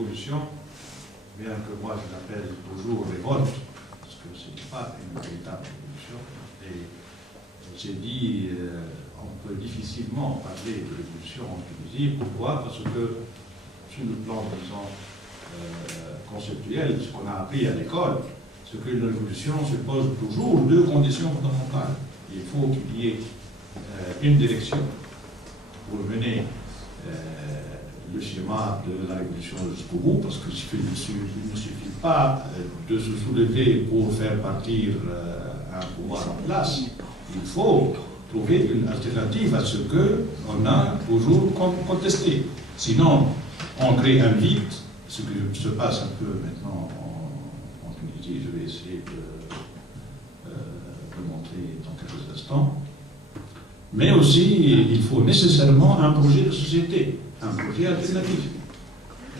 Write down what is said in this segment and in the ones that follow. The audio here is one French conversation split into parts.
révolution, bien que moi je l'appelle toujours révolte, parce que ce n'est pas une véritable révolution. Et j'ai dit, on peut difficilement parler de révolution en Tunisie. Pourquoi? Parce que sur le plan, disons, conceptuel, ce qu'on a appris à l'école, c'est qu'une révolution suppose toujours deux conditions fondamentales. Il faut qu'il y ait une direction pour mener le schéma de la révolution jusqu'au bout, parce qu'il ne suffit pas de se soulever pour faire partir un pouvoir en place. Il faut trouver une alternative à ce qu'on a toujours contesté. Sinon, on crée un vide, ce qui se passe un peu maintenant en Tunisie. Je vais essayer de montrer dans quelques instants. Mais aussi, il faut nécessairement un projet de société, un projet alternatif.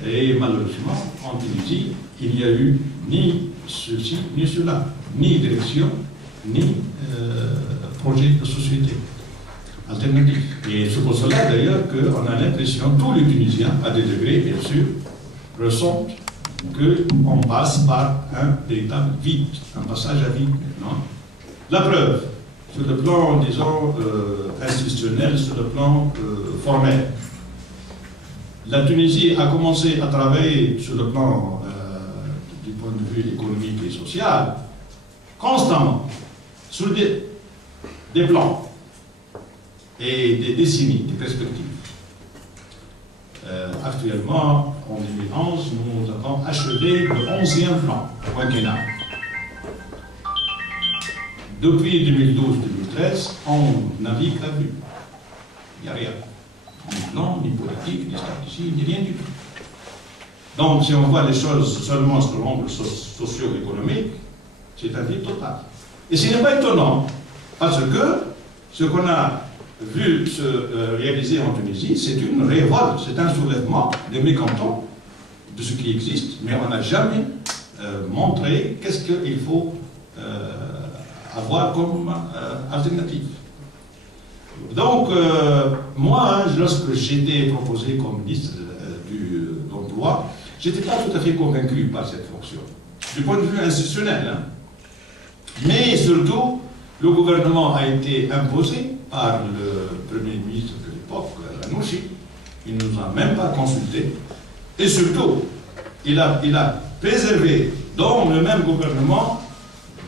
Et malheureusement, en Tunisie, il n'y a eu ni ceci, ni cela, ni direction, ni projet de société alternatif. Et c'est pour cela d'ailleurs qu'on a l'impression, tous les Tunisiens, à des degrés bien sûr, ressentent qu'on passe par un véritable vide, un passage à vide maintenant. La preuve, sur le plan, disons, institutionnel, sur le plan formel. La Tunisie a commencé à travailler sur le plan du point de vue économique et social, constamment, sur des plans et des décennies, des perspectives. Actuellement, en 2011, nous avons achevé le 11e plan quinquennal. Depuis 2012-2013, on navigue à vue. Il n'y a rien. Ni plan, ni politique, ni stratégie, ni rien du tout. Donc, si on voit les choses seulement sur l'angle socio-économique, c'est un vide total. Et ce n'est pas étonnant, parce que ce qu'on a vu se réaliser en Tunisie, c'est une révolte, c'est un soulèvement des mécontents de ce qui existe, mais on n'a jamais montré qu'est-ce qu'il faut avoir comme alternative. Donc, moi, lorsque j'étais proposé comme ministre de l'Emploi, je n'étais pas tout à fait convaincu par cette fonction, du point de vue institutionnel. Hein. Mais surtout, le gouvernement a été imposé par le Premier ministre de l'époque, Ranouchi. Il ne nous a même pas consultés. Et surtout, il a préservé dans le même gouvernement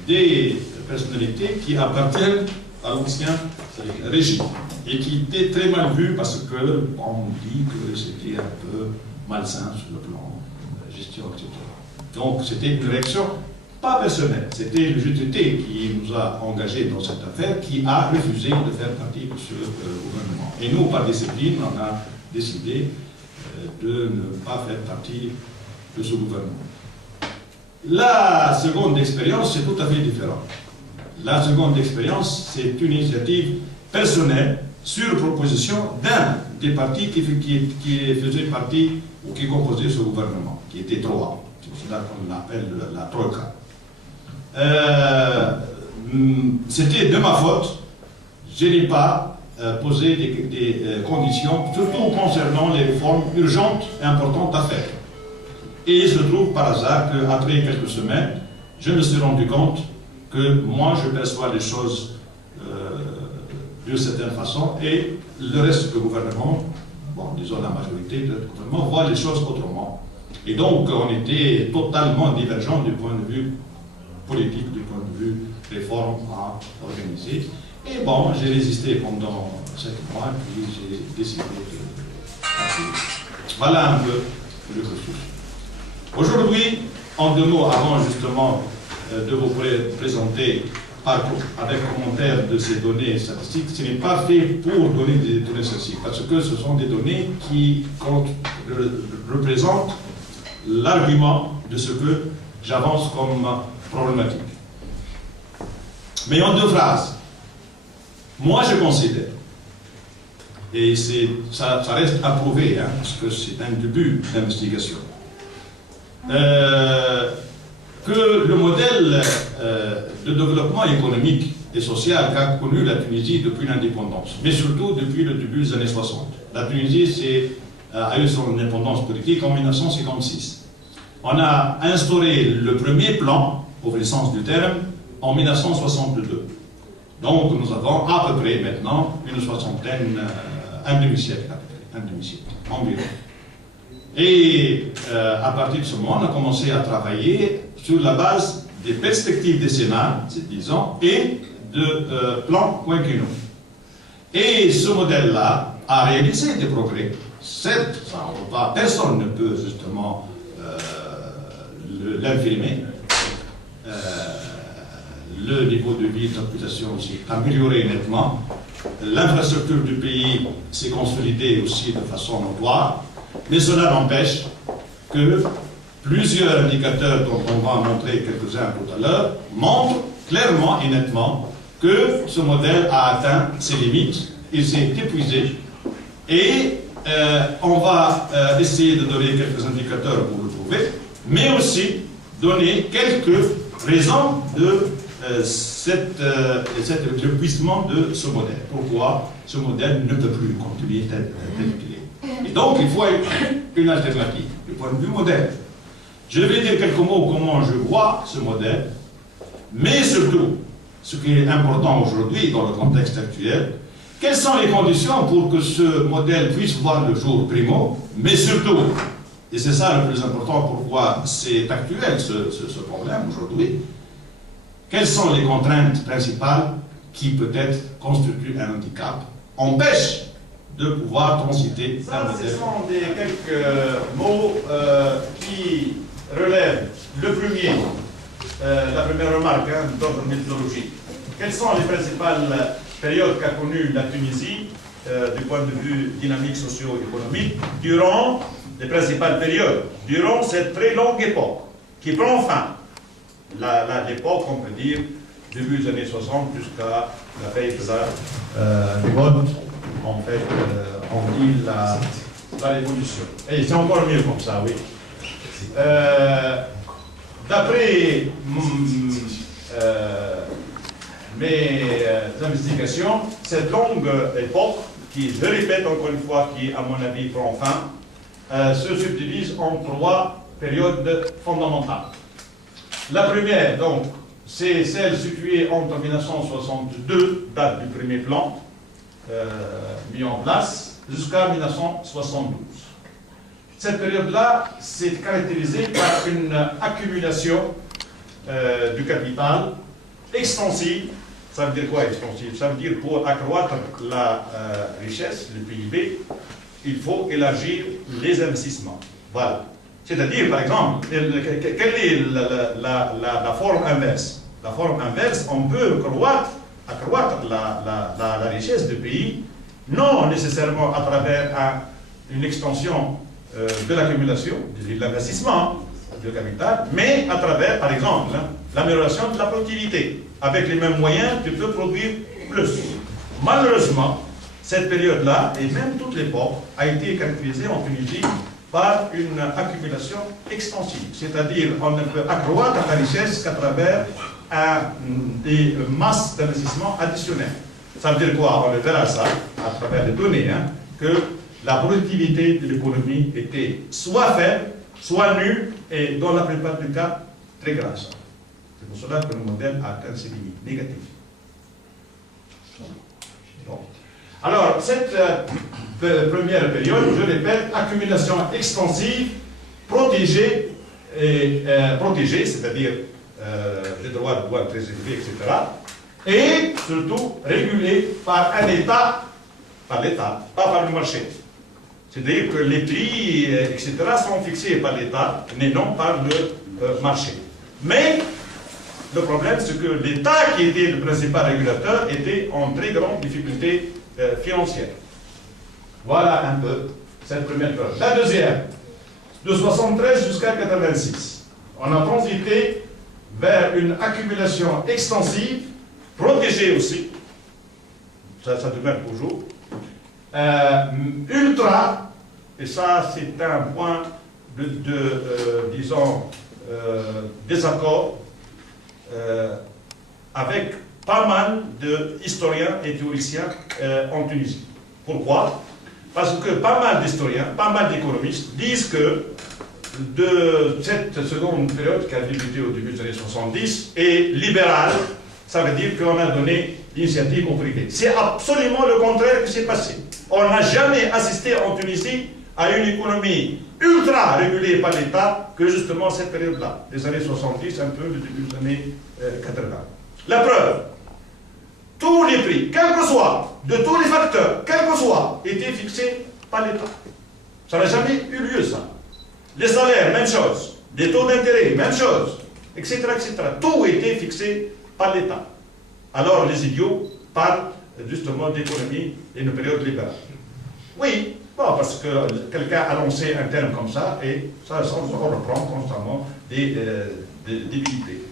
des personnalités qui appartiennent à l'ancien régime et qui étaient très mal vues parce qu'on dit que c'était un peu malsain sur le plan de la gestion, etc. Donc c'était une réaction pas personnelle, c'était le GTT qui nous a engagés dans cette affaire, qui a refusé de faire partie de ce gouvernement. Et nous, par discipline, on a décidé de ne pas faire partie de ce gouvernement. La seconde expérience, c'est tout à fait différent. La seconde expérience, c'est une initiative personnelle sur proposition d'un des partis qui faisait partie ou qui composait ce gouvernement, qui était Troa. C'est pour cela qu'on l'appelle la Troïka. C'était de ma faute. Je n'ai pas posé des conditions, surtout concernant les réformes urgentes et importantes à faire. Et il se trouve par hasard qu'après quelques semaines, je me suis rendu compte que moi, je perçois les choses d'une certaine façon et le reste du gouvernement, bon, disons la majorité du gouvernement, voit les choses autrement. Et donc, on était totalement divergents du point de vue politique, du point de vue réforme à organiser. Et bon, j'ai résisté pendant 7 mois, puis j'ai décidé de partir. Voilà un peu le cursus. Aujourd'hui, en 2 mots, avant justement de vous présenter avec commentaire de ces données statistiques, ce n'est pas fait pour donner des données statistiques, parce que ce sont des données qui représentent l'argument de ce que j'avance comme problématique. Mais en 2 phrases, moi je considère, et ça reste à prouver, hein, parce que c'est un début d'investigation, que le modèle de développement économique et social qu'a connu la Tunisie depuis l'indépendance, mais surtout depuis le début des années 60. La Tunisie s'est a eu son indépendance politique en 1956. On a instauré le premier plan, au vrai sens du terme, en 1962. Donc nous avons à peu près maintenant une soixantaine, un demi-siècle à peu près, un demi-siècle environ. Et à partir de ce moment, on a commencé à travailler sur la base des perspectives décennales, c'est 10 ans, et de plans quinquennaux. Et ce modèle-là a réalisé des progrès. Certes, personne ne peut justement l'infirmer. Le niveau de vie de la population s'est amélioré nettement. L'infrastructure du pays s'est consolidée aussi de façon notoire. Mais cela n'empêche que plusieurs indicateurs dont on va montrer quelques-uns tout à l'heure montrent clairement et nettement que ce modèle a atteint ses limites, il s'est épuisé, et on va essayer de donner quelques indicateurs pour le prouver, mais aussi donner quelques raisons de cet épuisement de ce modèle. Pourquoi ce modèle ne peut plus continuer tel qu'il est. Et donc il faut une alternative du point de vue modèle. Je vais dire quelques mots comment je vois ce modèle, mais surtout, ce qui est important aujourd'hui dans le contexte actuel, quelles sont les conditions pour que ce modèle puisse voir le jour primo, mais surtout, et c'est ça le plus important, pourquoi c'est actuel ce problème aujourd'hui, quelles sont les contraintes principales qui peut-être constituent un handicap, empêchent de pouvoir transiter un modèle. Ce sont quelques mots qui relèvent le premier, la première remarque d'ordre méthodologique. Quelles sont les principales périodes qu'a connues la Tunisie du point de vue dynamique socio-économique durant les principales périodes, durant cette très longue époque qui prend fin. L'époque, on peut dire, début des années 60 jusqu'à la veille de des votes, en fait, on dit la révolution. Et c'est encore mieux comme ça, oui. D'après mes investigations, cette longue époque, qui, je répète encore une fois, qui, à mon avis, prend fin, se subdivise en 3 périodes fondamentales. La première, donc, c'est celle située entre 1962, date du premier plan, mis en place, jusqu'à 1972. Cette période-là s'est caractérisée par une accumulation du capital extensive. Ça veut dire quoi extensive? Ça veut dire pour accroître la richesse, le PIB, il faut élargir les investissements. Voilà. C'est-à-dire, par exemple, quelle est la forme inverse? La forme inverse, on peut accroître la richesse du pays, non nécessairement à travers une extension de l'accumulation, de l'investissement de capital, mais à travers, par exemple, l'amélioration de la productivité. Avec les mêmes moyens, tu peux produire plus. Malheureusement, cette période-là, et même toute l'époque, a été caractérisée en Tunisie par une accumulation extensive. C'est-à-dire, on ne peut accroître la richesse qu'à travers des masses d'investissement additionnelles. Ça veut dire quoi? On le verra ça à travers les données, que la productivité de l'économie était soit faible, soit nulle, et dans la plupart des cas, très grasse. C'est pour cela que le modèle a atteint ses limites négatives. Bon. Alors, cette première période, je répète, accumulation extensive, protégée, c'est-à-dire des droits de douane très élevés, etc. Et surtout régulée par un État, pas par le marché. C'est-à-dire que les prix, etc., sont fixés par l'État, mais non par le marché. Mais le problème, c'est que l'État, qui était le principal régulateur, était en très grande difficulté financière. Voilà un peu cette première période. La deuxième, de 73 jusqu'à 86, on a transité vers une accumulation extensive, protégée aussi, ça demeure toujours, ultra, et ça c'est un point disons, désaccord avec pas mal d'historiens et théoriciens en Tunisie. Pourquoi? Parce que pas mal d'historiens, pas mal d'économistes disent que de cette seconde période qui a débuté au début des années 70 est libérale, ça veut dire qu'on a donné l'initiative au privé. C'est absolument le contraire qui s'est passé. On n'a jamais assisté en Tunisie à une économie ultra régulée par l'État que justement cette période-là, des années 70, un peu le début des années 80. La preuve, tous les prix, quels que soient, de tous les facteurs, quels que soient, étaient fixés par l'État. Ça n'a jamais eu lieu, ça. Les salaires, même chose. Les taux d'intérêt, même chose. Etc., etc. Tout était fixé par l'État. Alors les idiots parlent justement d'économie et d'une période libérale. Oui, bon, parce que quelqu'un a lancé un terme comme ça et ça on reprend constamment des débilités.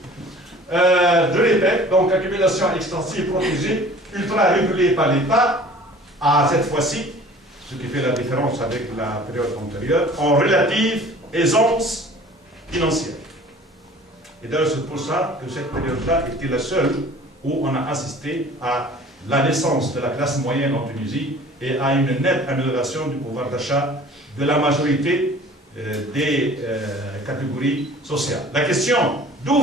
Je répète, donc accumulation extensive protégée, ultra régulée par l'État, à cette fois-ci, ce qui fait la différence avec la période antérieure, en relative aisance financière. Et d'ailleurs, c'est pour ça que cette période-là était la seule où on a assisté à la naissance de la classe moyenne en Tunisie et à une nette amélioration du pouvoir d'achat de la majorité des catégories sociales. La question, d'où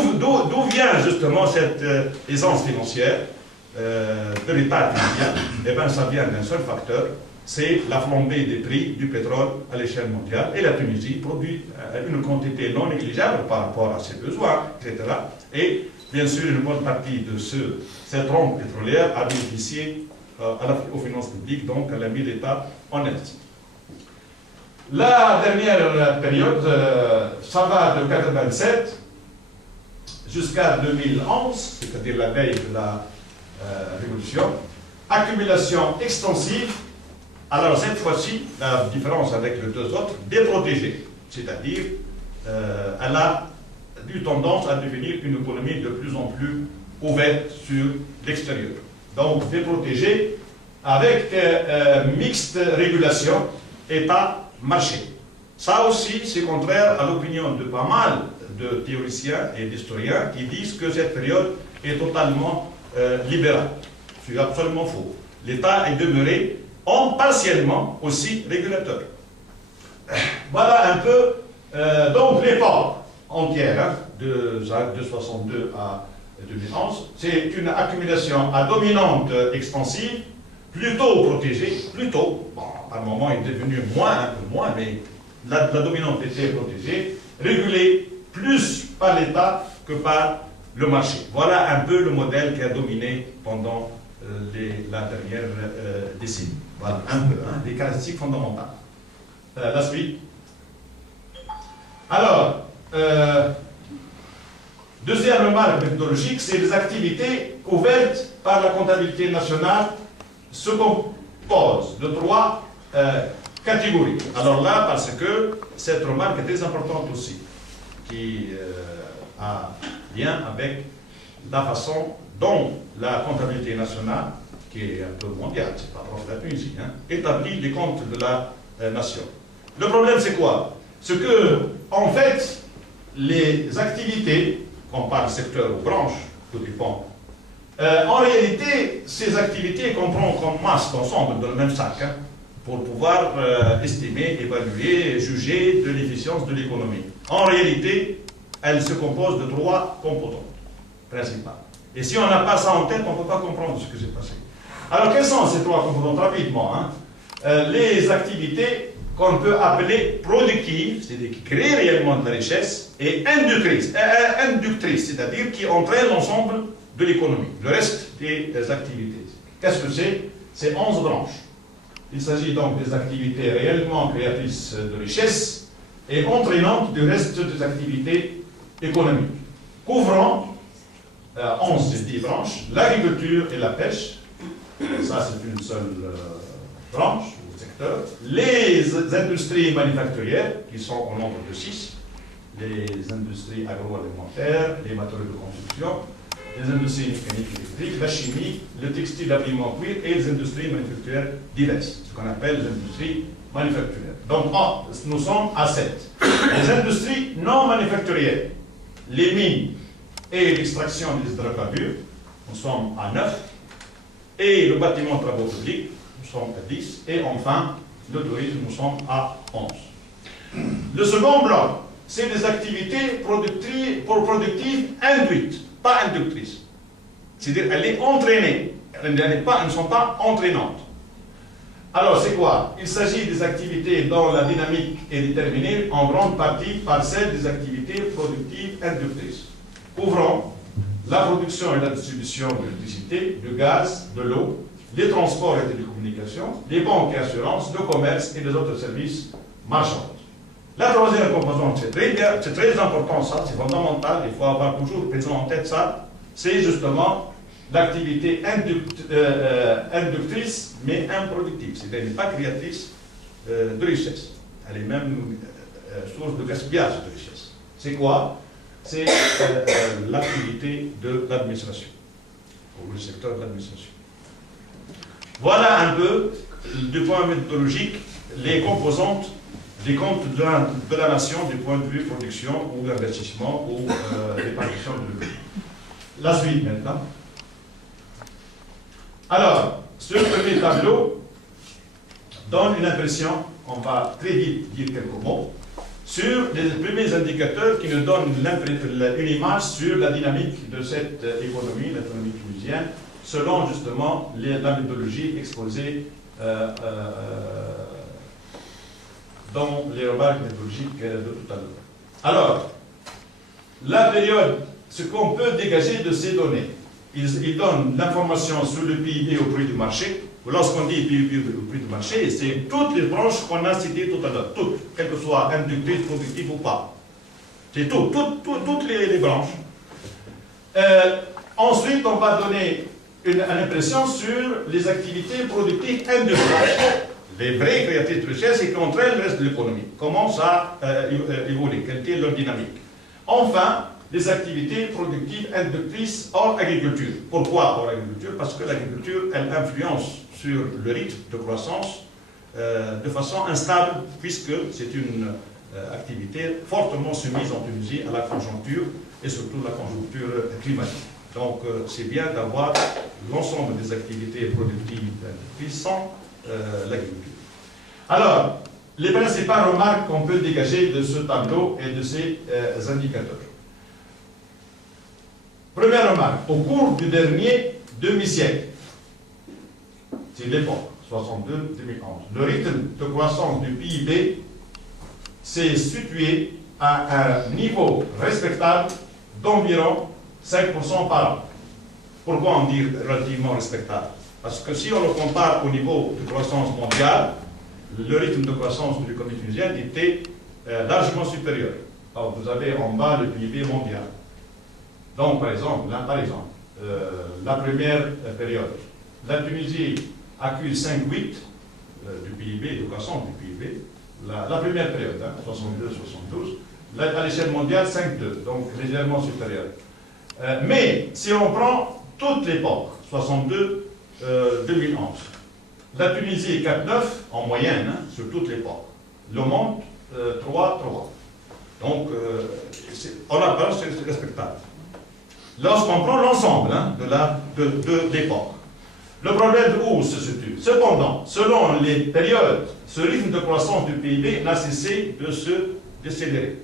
vient justement cette aisance financière de l'État tunisien? Eh bien, ça vient d'un seul facteur, c'est la flambée des prix du pétrole à l'échelle mondiale. Et la Tunisie produit une quantité non négligeable par rapport à ses besoins, etc. Et bien sûr, une bonne partie de cette rente pétrolière a bénéficié aux finances publiques, donc elle a mis l'État en aide. La dernière période, ça va de 1987 jusqu'à 2011, c'est-à-dire la veille de la Révolution. Accumulation extensive. Alors cette fois-ci, la différence avec les deux autres, déprotégée. C'est-à-dire, elle a eu tendance à devenir une économie de plus en plus ouverte sur l'extérieur. Donc déprotégée avec mixte régulation, État-marché. Ça aussi, c'est contraire à l'opinion de pas mal de théoriciens et d'historiens qui disent que cette période est totalement libérale. C'est absolument faux. L'État est demeuré partiellement aussi régulateur. Voilà un peu donc l'époque entière, de 62 à 2011, c'est une accumulation à dominante expansive, plutôt protégée, plutôt, bon, à un moment il est devenu moins, un peu moins, mais la dominante était protégée, régulée plus par l'État que par le marché. Voilà un peu le modèle qui a dominé pendant la dernière décennie. Voilà un peu, hein, les caractéristiques fondamentales. La suite. Alors, deuxième remarque méthodologique, c'est les activités couvertes par la comptabilité nationale se composent de trois catégories. Alors là, parce que cette remarque est très importante aussi, qui a lien avec la façon dont la comptabilité nationale, qui est un peu mondiale, c'est pas propre à la Tunisie, hein, établit les comptes de la nation. Le problème, c'est quoi? C'est que, en fait, les activités, on parle secteur ou branche, tout dépend, en réalité, ces activités qu'on prend comme masse d'ensemble dans le même sac, hein, pour pouvoir estimer, évaluer, juger de l'efficience de l'économie. En réalité, elles se composent de trois composantes principales. Et si on n'a pas ça en tête, on ne peut pas comprendre ce qui s'est passé. Alors, quelles sont ces trois composantes? Rapidement, hein. Les activités qu'on peut appeler productives, c'est-à-dire qui créent réellement de la richesse, et inductrices, c'est-à-dire qui entraînent l'ensemble de l'économie, le reste des activités. Qu'est-ce que c'est? C'est 11 branches. Il s'agit donc des activités réellement créatrices de richesse et entraînantes du reste des activités économiques, couvrant 11 des 10 branches, l'agriculture et la pêche, ça c'est une seule branche ou secteur, les industries manufacturières, qui sont au nombre de 6, les industries agroalimentaires, les matériaux de construction, les industries mécaniques et électriques, la chimie, le textile, l'habillement cuir et les industries manufacturières diverses, ce qu'on appelle les industries manufacturières. Donc, nous sommes à 7. Les industries non manufacturières, les mines et l'extraction des hydrocarbures, nous sommes à 9. Et le bâtiment de travaux publics, nous sommes à 10. Et enfin, le tourisme, nous sommes à 11. Le second bloc, c'est des activités productives induites, pas inductrices. C'est-à-dire qu'elle est entraînée, elles ne sont pas entraînantes. Alors, c'est quoi? Il s'agit des activités dont la dynamique est déterminée en grande partie par celle des activités productives inductrices, couvrant la production et la distribution de l'électricité, du gaz, de l'eau, les transports et télécommunications, les banques et assurances, le commerce et les autres services marchands. La troisième composante, c'est très important, ça, c'est fondamental, il faut avoir toujours présent en tête ça, c'est justement l'activité inductrice, mais improductive, c'est-à-dire pas créatrice de richesse. Elle est même source de gaspillage de richesse. C'est quoi? C'est l'activité de l'administration, ou le secteur de l'administration. Voilà un peu, du point méthodologique, les composantes des comptes de la nation du point de vue production ou investissement ou répartition de l'eau. La suite maintenant. Alors, ce premier tableau donne une impression, on va très vite dire quelques mots, sur les premiers indicateurs qui nous donnent une image sur la dynamique de cette économie, l'économie tunisienne, selon justement la méthodologie exposée dans les remarques méthodologiques de tout à l'heure. Alors, la période, ce qu'on peut dégager de ces données, ils donnent l'information sur le PIB au prix du marché. Lorsqu'on dit PIB au prix du marché, c'est toutes les branches qu'on a citées tout à l'heure, toutes, quelles que soient inductrices, productives ou pas. C'est toutes les branches. Ensuite, on va donner une impression sur les activités productives industrielles, les vraies créatrices de richesse et contre elles le reste de l'économie. Comment ça évolue, quelle est leur dynamique. Enfin, les activités productives inductrices hors agriculture. Pourquoi hors agriculture? Parce que l'agriculture, elle influence sur le rythme de croissance de façon instable, puisque c'est une activité fortement soumise en Tunisie à la conjoncture, et surtout la conjoncture climatique. Donc c'est bien d'avoir l'ensemble des activités productives inductrices sans l'agriculture. Alors, les principales remarques qu'on peut dégager de ce tableau et de ces indicateurs. Première remarque, au cours du dernier demi-siècle, c'est l'époque, 62-2011, le rythme de croissance du PIB s'est situé à un niveau respectable d'environ 5% par an. Pourquoi on dit relativement respectable? Parce que si on le compare au niveau de croissance mondiale, le rythme de croissance de l'économie tunisienne était largement supérieur. Alors vous avez en bas le PIB mondial. Donc, par exemple, la première période, la Tunisie accuse 5,8 du PIB, de croissance du PIB, la première période, 62-72, à l'échelle mondiale 5,2, donc légèrement supérieur. Mais si on prend toute l'époque, 62-2011, la Tunisie est 4,9 en moyenne, sur toute l'époque. Le monde, 3,3. Donc, on a pas, c'est respectable. Lorsqu'on prend l'ensemble de l'époque. Le problème où se situe? Cependant, selon les périodes, ce rythme de croissance du PIB n'a cessé de se décélérer.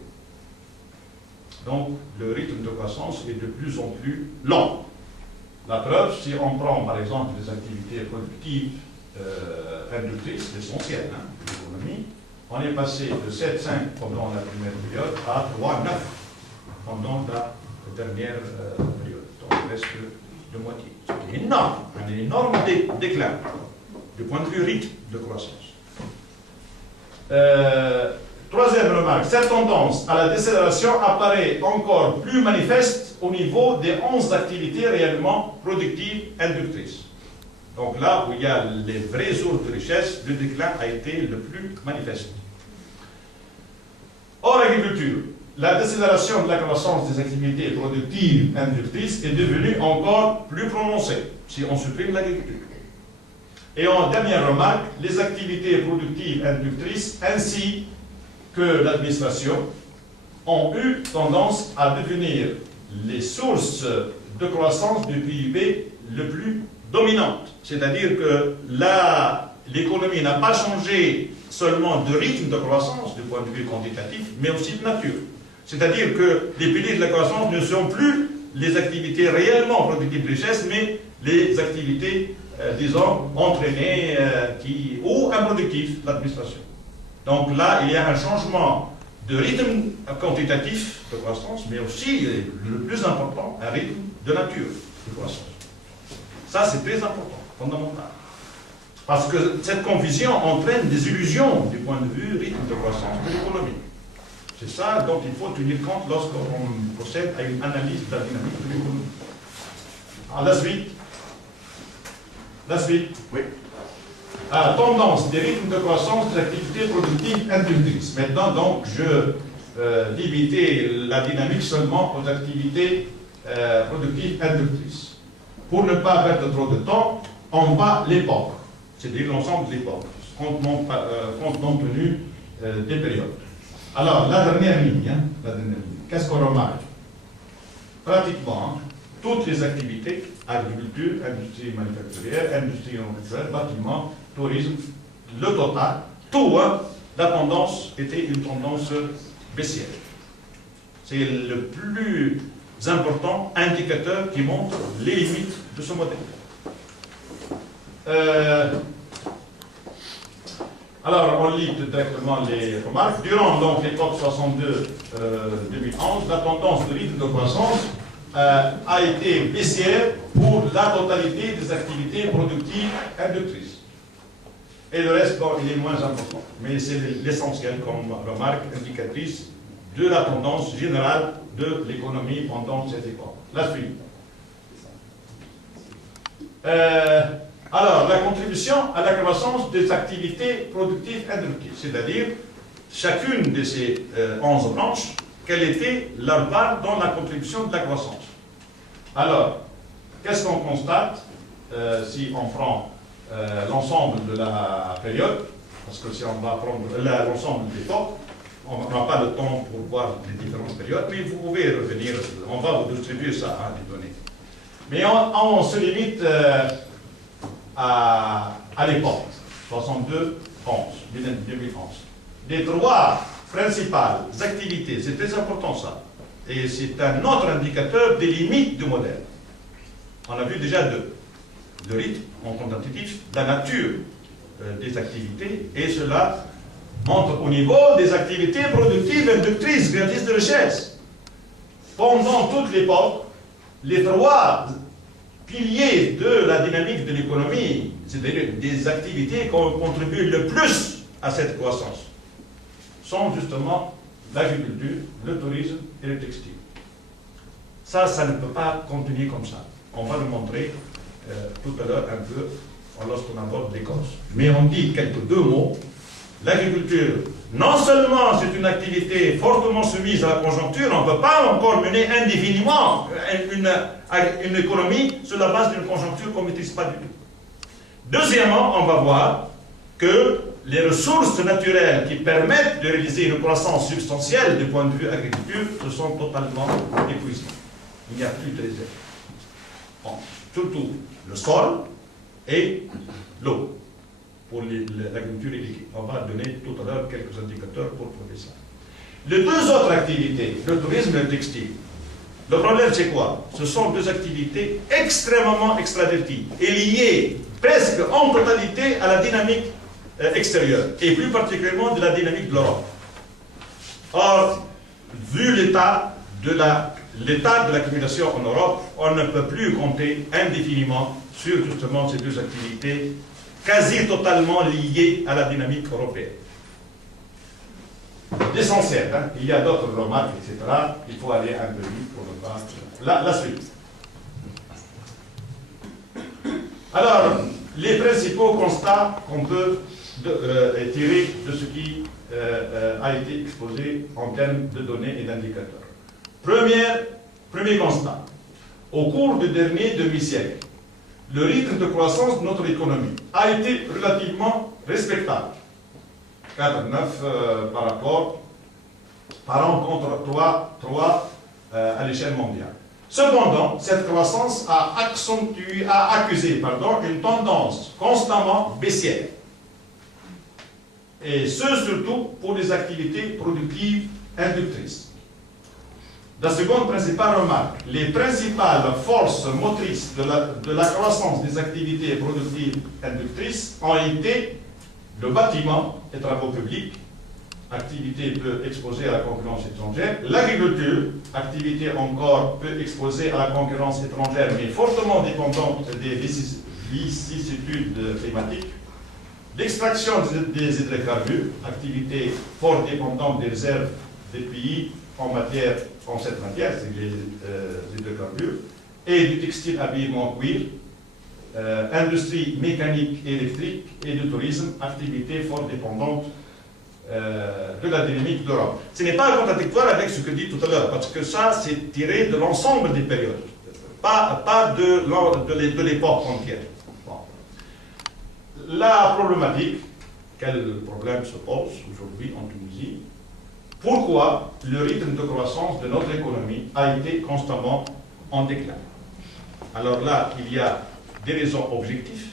Donc, le rythme de croissance est de plus en plus lent. La preuve, si on prend par exemple les activités productives inductrices, l'essentiel de l'économie, on est passé de 7,5 pendant la première période à 3,9 pendant la dernière période, donc presque de moitié. C'est énorme, un énorme déclin du point de vue rythme de croissance. Troisième remarque, cette tendance à la décélération apparaît encore plus manifeste au niveau des 11 activités réellement productives inductrices. Donc là où il y a les vraies sources de richesse, le déclin a été le plus manifeste. Hors agriculture, la décélération de la croissance des activités productives inductrices est devenue encore plus prononcée si on supprime l'agriculture. Et en dernière remarque, les activités productives inductrices ainsi que l'administration ont eu tendance à devenir les sources de croissance du PIB le plus dominantes. C'est-à-dire que l'économie n'a pas changé seulement de rythme de croissance du point de vue quantitatif, mais aussi de nature. C'est-à-dire que les piliers de la croissance ne sont plus les activités réellement productives de richesse, mais les activités, disons, entraînées ou improductives, l'administration. Donc là, il y a un changement de rythme quantitatif de croissance, mais aussi, le plus important, un rythme de nature de croissance. Ça, c'est très important, fondamental. Parce que cette confusion entraîne des illusions du point de vue rythme de croissance de l'économie. C'est ça dont il faut tenir compte lorsqu'on procède à une analyse de la dynamique de l'économie. Alors, la suite. La suite. Oui. Tendance des rythmes de croissance des activités productives industrielles. Maintenant, donc, je limiter la dynamique seulement aux activités productives industrielles. Pour ne pas perdre trop de temps, on va l'époque, c'est-à-dire l'ensemble de l'époque, compte non tenu des périodes. Alors, la dernière ligne, qu'est-ce qu'on remarque? Pratiquement, toutes les activités, agriculture, industrie manufacturière, industrie non manufacturière, bâtiment, tourisme, le total, tout, la tendance était une tendance baissière. C'est le plus important indicateur qui montre les limites de ce modèle. Alors, on lit directement les remarques. Durant donc l'époque 62-2011, la tendance de rythme de croissance a été baissière pour la totalité des activités productives industrielles. Et le reste, bon, il est moins important. Mais c'est l'essentiel comme remarque indicatrice de la tendance générale de l'économie pendant cette époque. La suite. Alors, la contribution à la croissance des activités productives industrielles, c'est-à-dire chacune de ces 11 branches, quelle était leur part dans la contribution de la croissance. Alors, qu'est-ce qu'on constate si on prend l'ensemble de la période, parce que si on va prendre l'ensemble de l'époque, on n'a pas le temps pour voir les différentes périodes, mais vous pouvez revenir, on va vous distribuer ça, les données. Mais on se limite à l'époque, 2011. Les trois principales activités, c'est très important ça, et c'est un autre indicateur des limites du modèle. On a vu déjà deux. Le rythme en quantitatif, la nature des activités, et cela montre au niveau des activités productives, industrielles, créatrices de richesse. Pendant toute l'époque, les trois piliers de la dynamique de l'économie, c'est-à-dire des activités qui contribuent le plus à cette croissance, sont justement l'agriculture, le tourisme et le textile. Ça ne peut pas continuer comme ça. On va le montrer tout à l'heure un peu lorsqu'on aborde les causes. Mais on dit deux mots. L'agriculture, non seulement c'est une activité fortement soumise à la conjoncture, on ne peut pas encore mener indéfiniment une économie sur la base d'une conjoncture qu'on ne maîtrise pas du tout. Deuxièmement, on va voir que les ressources naturelles qui permettent de réaliser une croissance substantielle du point de vue agriculture se sont totalement épuisées. Il n'y a plus de réserve. Bon, surtout le sol et l'eau pour l'agriculture irriguée. On va donner tout à l'heure quelques indicateurs pour prouver ça. Les deux autres activités, le tourisme et le textile, le problème c'est quoi? Ce sont deux activités extrêmement extraverties et liées presque en totalité à la dynamique extérieure, et plus particulièrement de la dynamique de l'Europe. Or, vu l'état de l'accumulation en Europe, on ne peut plus compter indéfiniment sur justement ces deux activités quasi totalement liées à la dynamique européenne. L'essentiel, il y a d'autres remarques, etc. Il faut aller un peu vite pour ne pas... La suite. Alors, les principaux constats qu'on peut tirer de ce qui a été exposé en termes de données et d'indicateurs. Premier constat. Au cours du dernier demi-siècle, le rythme de croissance de notre économie a été relativement respectable. 4,9 par an contre 3 à l'échelle mondiale. Cependant, cette croissance a accusé une tendance constamment baissière. et ce surtout pour les activités productives inductrices. La seconde principale remarque, les principales forces motrices de la croissance des activités productives inductrices ont été le bâtiment et travaux publics, activité peu exposée à la concurrence étrangère, l'agriculture, activité encore peu exposée à la concurrence étrangère, mais fortement dépendante des vicissitudes climatiques, l'extraction des hydrocarbures, activité fort dépendante des réserves des pays en cette matière, c'est les hydrocarbures, et du textile, habillement, cuir, industrie mécanique et électrique et du tourisme, activité fort dépendante de la dynamique de l'Europe. Ce n'est pas contradictoire avec ce que dit tout à l'heure, parce que ça, c'est tiré de l'ensemble des périodes, pas de l'époque entière. Bon. La problématique, quel problème se pose aujourd'hui en Tunisie? Pourquoi le rythme de croissance de notre économie a été constamment en déclin? Alors là, il y a des raisons objectives,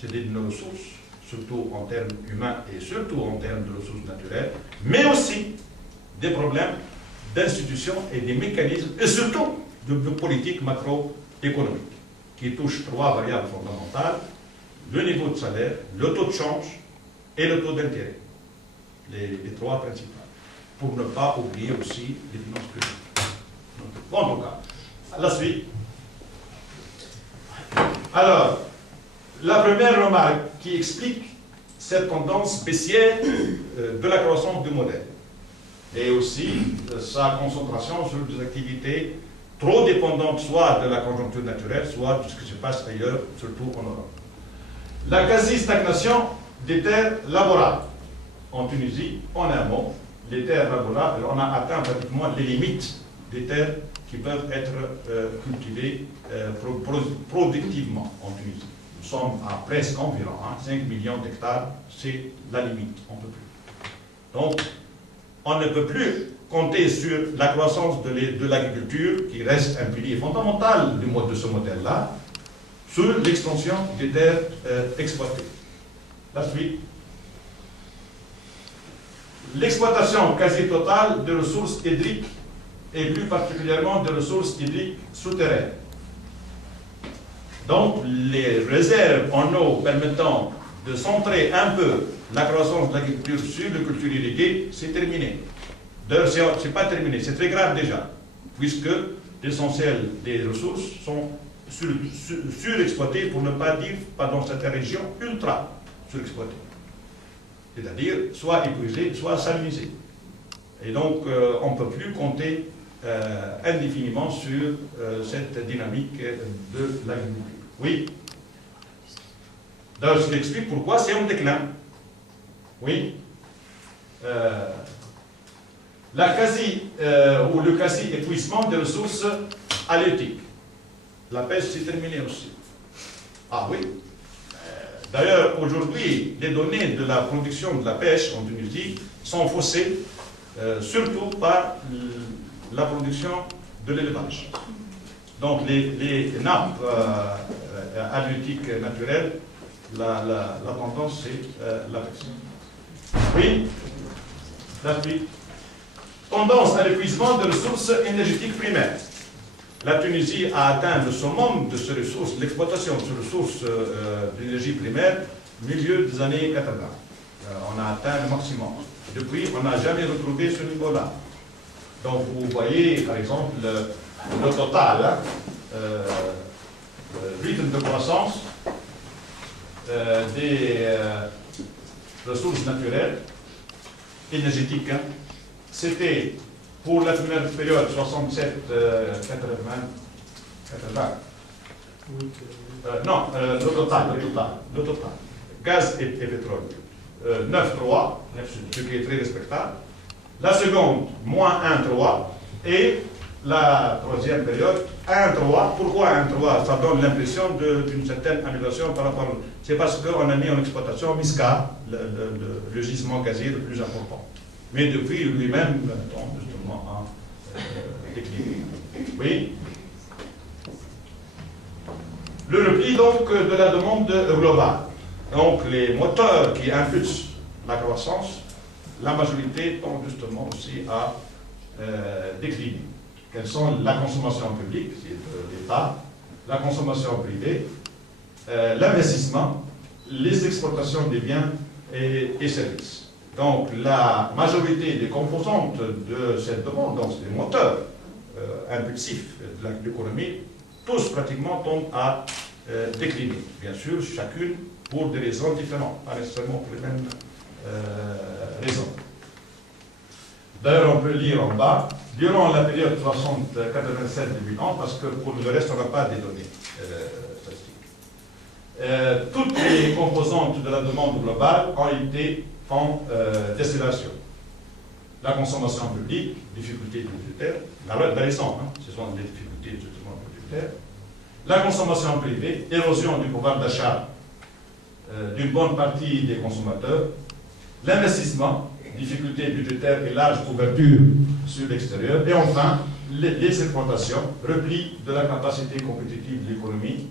c'est nos ressources, surtout en termes humains et surtout en termes de ressources naturelles, mais aussi des problèmes d'institutions et des mécanismes, et surtout de politique macroéconomique, qui touchent trois variables fondamentales: le niveau de salaire, le taux de change et le taux d'intérêt. Les trois principales. Pour ne pas oublier aussi les finances publiques. Bon, en tout cas, la suite. Alors, la première remarque qui explique cette tendance spéciale de la croissance du modèle, et aussi sa concentration sur des activités trop dépendantes soit de la conjoncture naturelle, soit de ce qui se passe ailleurs, surtout en Europe. La quasi-stagnation des terres laborables. En Tunisie, en un mot, les terres laborables, on a atteint pratiquement les limites des terres qui peuvent être cultivées productivement en Tunisie. Nous sommes à presque environ 5 millions d'hectares, c'est la limite, on ne peut plus. Donc, on ne peut plus compter sur la croissance de l'agriculture, qui reste un pilier fondamental de ce modèle-là, sur l'extension des terres exploitées. La suite. L'exploitation quasi totale de ressources hydriques, et plus particulièrement de ressources hydriques souterraines. Donc, les réserves en eau permettant de centrer un peu la croissance de l'agriculture sur les cultures irriguées, c'est terminé. D'ailleurs, ce n'est pas terminé, c'est très grave déjà, puisque l'essentiel des ressources sont surexploitées, pour ne pas dire, pas dans certaines régions, ultra surexploitées. C'est-à-dire soit épuisées, soit salinisées. Et donc, on ne peut plus compter indéfiniment sur cette dynamique de l'agriculture. Oui. Donc, je t'explique pourquoi c'est en déclin. Oui. Le quasi-épuisement des ressources halieutiques. La pêche, c'est terminé aussi. Ah oui. D'ailleurs, aujourd'hui, les données de la production de la pêche en Tunisie sont faussées, surtout par la production de l'élevage. Donc, les nappes halieutiques naturelles, la tendance, c'est la pêche. Oui, la suite. Tendance à l'épuisement de ressources énergétiques primaires. La Tunisie a atteint le summum de ces ressources, l'exploitation de ces ressources d'énergie primaire, milieu des années 80. On a atteint le maximum. Depuis, on n'a jamais retrouvé ce niveau-là. Donc, vous voyez, par exemple, le total, le rythme de croissance des ressources naturelles, énergétiques, c'était pour la première période 67, 80. Non, le total. Gaz et pétrole. 9,3, ce qui est très respectable. La seconde, moins 1,3. Et la troisième période, 1,3. Pourquoi 1,3? Ça donne l'impression d'une certaine amélioration par rapport. C'est parce qu'on a mis en exploitation Miska, le gisement gazier le plus important. Mais depuis lui-même, justement, a décliné. Oui. Le repli donc de la demande globale. Donc les moteurs qui impulsent la croissance, la majorité tend justement aussi à décliner. Quelles sont la consommation publique, c'est de l'État, la consommation privée, l'investissement, les exportations des biens et services. Donc la majorité des composantes de cette demande, donc c'est des moteurs impulsifs de l'économie, tous pratiquement tombent à décliner. Bien sûr, chacune pour des raisons différentes, pas nécessairement pour les mêmes raisons. D'ailleurs, on peut lire en bas, durant la période 87-2001, parce que pour le reste, on n'a pas des données statistiques. Toutes les composantes de la demande globale ont été en décélération. La consommation publique, difficultés budgétaires, la raison, ce sont les difficultés justement budgétaires. La consommation privée, érosion du pouvoir d'achat d'une bonne partie des consommateurs. L'investissement, difficultés budgétaires et large couverture sur l'extérieur. Et enfin, les exportations, repli de la capacité compétitive de l'économie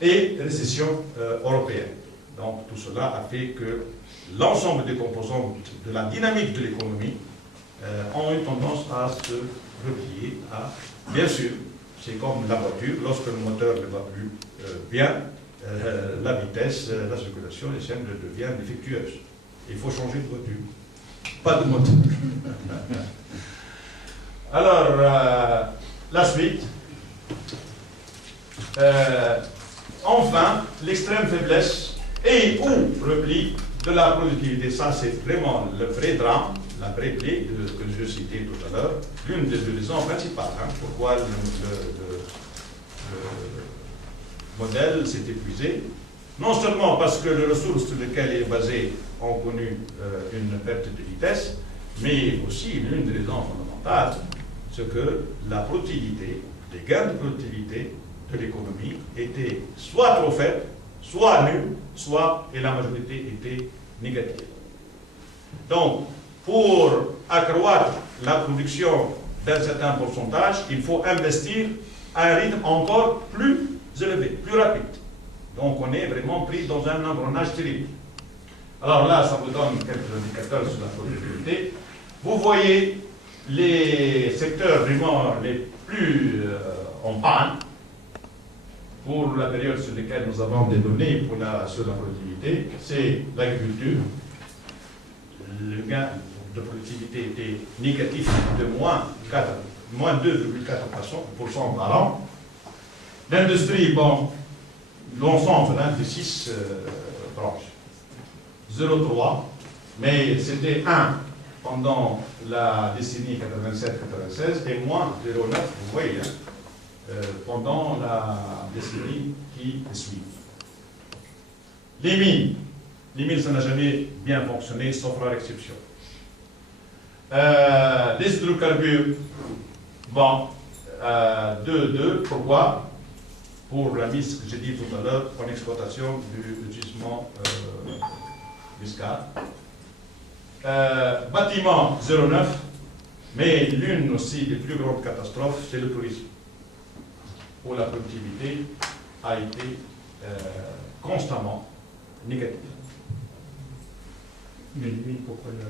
et récession européenne. Donc tout cela a fait que l'ensemble des composantes de la dynamique de l'économie ont eu tendance à se replier à, bien sûr, c'est comme la voiture, lorsque le moteur ne va plus bien, la vitesse, la circulation, les chaînes deviennent défectueuses. Il faut changer de voiture. Pas de moteur. Alors, la suite. Enfin, l'extrême faiblesse et ou repli de la productivité. Ça, c'est vraiment le vrai drame, la vraie clé que je citais tout à l'heure. L'une des raisons principales pourquoi le modèle s'est épuisé. Non seulement parce que les ressources sur lesquelles il est basé ont connu une perte de vitesse, mais aussi l'une des raisons fondamentales, c'est que la productivité, les gains de productivité de l'économie étaient soit trop faibles, soit nuls, soit, et la majorité était négative. Donc, pour accroître la production d'un certain pourcentage, il faut investir à un rythme encore plus élevé, plus rapide. Donc on est vraiment pris dans un engrenage terrible. Alors là, ça vous donne quelques indicateurs sur la productivité. Vous voyez les secteurs vraiment les plus en panne pour la période sur laquelle nous avons des données sur la productivité, c'est l'agriculture. Le gain de productivité était négatif de moins 2,4% par an. L'industrie, bon, l'ensemble des 6 branches. 0,3, mais c'était 1 pendant la décennie 87-96 et moins 0,9, vous voyez, pendant la décennie qui suit. Les mines, ça n'a jamais bien fonctionné, sauf rare exception. Les hydrocarbures, bon, 2, pourquoi? Pour la mise, que j'ai dit tout à l'heure, en exploitation du gisement Muscat. Bâtiment 0,9, mais l'une aussi des plus grandes catastrophes, c'est le tourisme, où la productivité a été constamment négative. Mais les mines, pourquoi il y a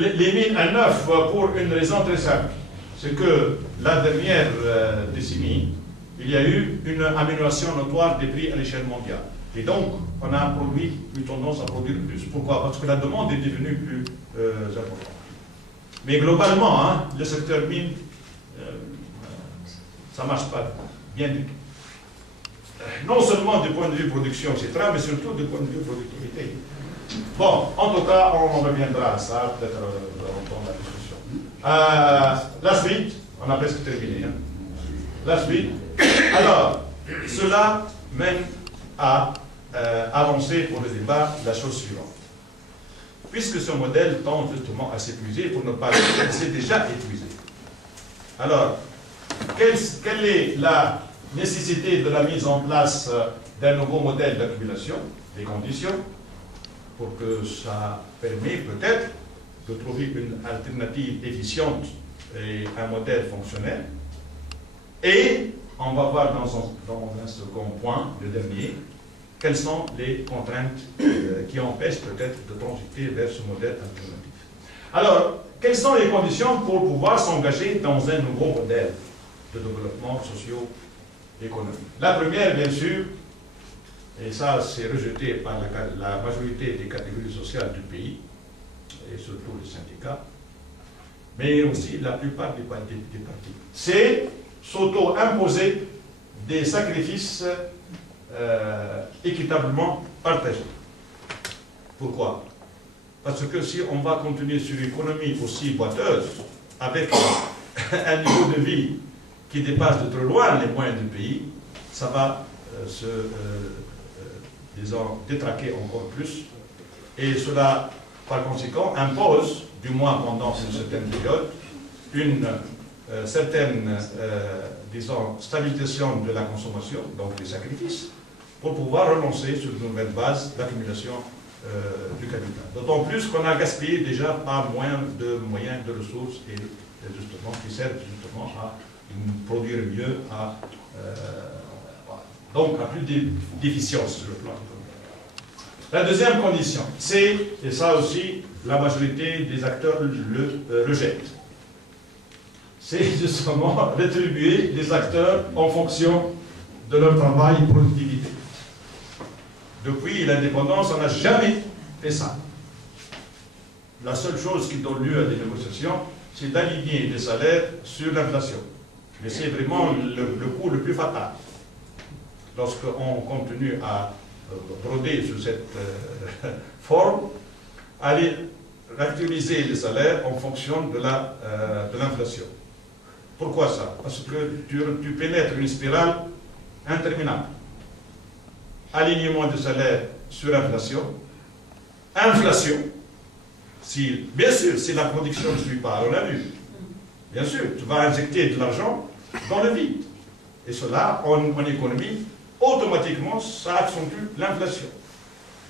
un 9 Les mines à 9 pour une raison très simple, c'est que la dernière décennie, il y a eu une amélioration notoire des prix à l'échelle mondiale. Et donc, on a eu tendance à produire plus. Pourquoi? Parce que la demande est devenue plus importante. Mais globalement, le secteur mine, ça ne marche pas bien du tout. Non seulement du point de vue production, etc., mais surtout du point de vue productivité. Bon, en tout cas, on reviendra à ça, peut-être dans la discussion. La suite, on a presque terminé. La suite. Alors, cela mène à avancer pour le débat la chose suivante. Puisque ce modèle tend justement à s'épuiser, pour ne pas dire qu'il s'est déjà épuisé. Alors, quelle est la nécessité de la mise en place d'un nouveau modèle d'accumulation, des conditions, pour que ça permette peut-être de trouver une alternative efficiente et un modèle fonctionnel. Et on va voir dans un second point, le dernier, quelles sont les contraintes qui empêchent peut-être de transiter vers ce modèle alternatif. Alors, quelles sont les conditions pour pouvoir s'engager dans un nouveau modèle de développement socio-économique? La première, bien sûr, et ça c'est rejeté par la majorité des catégories sociales du pays, et surtout les syndicats, mais aussi la plupart des partis, c'est s'auto-imposer des sacrifices équitablement partagés. Pourquoi? Parce que si on va continuer sur une économie aussi boiteuse, avec un niveau de vie qui dépasse de trop loin les moyens du pays, ça va disons, détraquer encore plus. Et cela, par conséquent, impose, du moins pendant une certaine période, une certaine, disons, stabilisation de la consommation, donc des sacrifices, pour pouvoir renoncer sur de nouvelles bases d'accumulation du capital. D'autant plus qu'on a gaspillé déjà pas moins de moyens, de ressources, et justement, qui servent justement à produire mieux, donc à plus d'efficience sur le plan économique. La deuxième condition, c'est, et ça aussi, la majorité des acteurs le rejettent, c'est justement rétribuer les acteurs en fonction de leur travail et productivité. Depuis l'indépendance, on n'a jamais fait ça. La seule chose qui donne lieu à des négociations, c'est d'aligner les salaires sur l'inflation. Mais c'est vraiment le coup le plus fatal. Lorsqu'on continue à broder sur cette forme, aller actualiser les salaires en fonction de l'inflation. Pourquoi ça? Parce que tu pénètres une spirale interminable. Alignement de salaire sur inflation. Inflation. Bien sûr, si la production ne suit pas, on l'a vu. Bien sûr, tu vas injecter de l'argent dans le vide. Et cela, en économie, automatiquement, ça accentue l'inflation.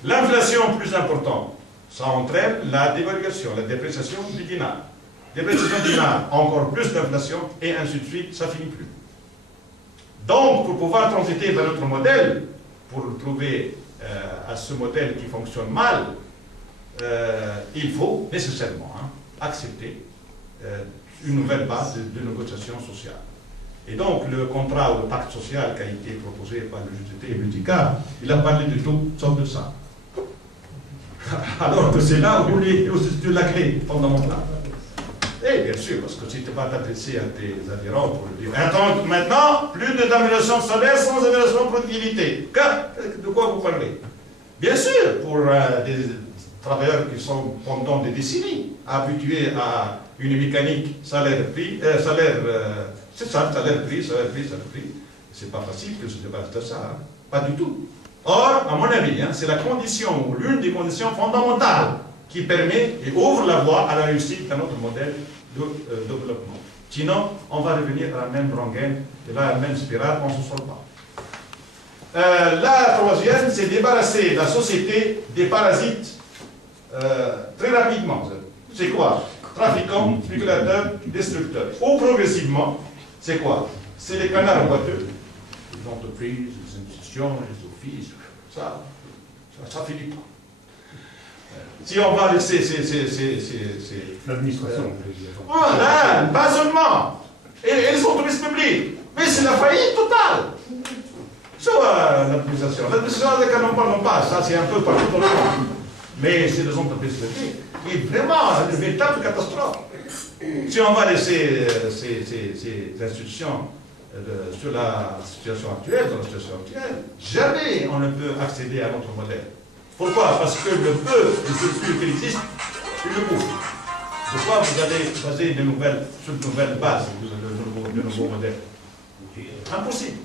L'inflation plus importante, ça entraîne la dévaluation, la dépréciation du dinar. Dépréciation du dinar, encore plus d'inflation, et ainsi de suite, ça finit plus. Donc, pour pouvoir transiter vers notre modèle, pour trouver à ce modèle qui fonctionne mal, il faut nécessairement accepter une nouvelle base de négociation sociale. Et donc, le contrat ou le pacte social qui a été proposé par le JT Multicard, il a parlé de tout sauf de ça. Alors que c'est là où il situe la clé fondamentale. Et bien sûr, parce que si tu vas t'adresser à tes adhérents pour dire attends, maintenant, plus d'amélioration de salaire sans amélioration de productivité. De quoi vous parlez? Bien sûr, pour des travailleurs qui sont pendant des décennies habitués à une mécanique salaire-prix, c'est ça, salaire-prix, c'est pas facile que se dépasse de ça, pas du tout. Or, à mon avis, c'est la condition, ou l'une des conditions fondamentales qui permet et ouvre la voie à la réussite de notre modèle de développement. Sinon, on va revenir à la même rengaine, et à la même spirale, on ne se sort pas. La troisième, c'est débarrasser la société des parasites très rapidement. C'est quoi? Trafiquants, spéculateurs, destructeurs. Ou progressivement, c'est quoi? C'est les canards boiteux, les entreprises, les institutions, les offices, ça finit pas. Si on va laisser l'administration. Voilà, pas seulement. Et les entreprises publiques. Mais c'est la faillite totale. Ça va, l'administration. L'administration, on n'en parle pas. Ça, c'est un peu partout dans le monde. Mais c'est les entreprises publiques. Et vraiment, une véritable catastrophe. Si on va laisser ces institutions sur la situation actuelle, jamais on ne peut accéder à notre modèle. Pourquoi? Parce que le peu de structures qui existent, il le bouffe. Pourquoi vous allez baser sur de nouvelles bases de nouveaux modèles? Impossible.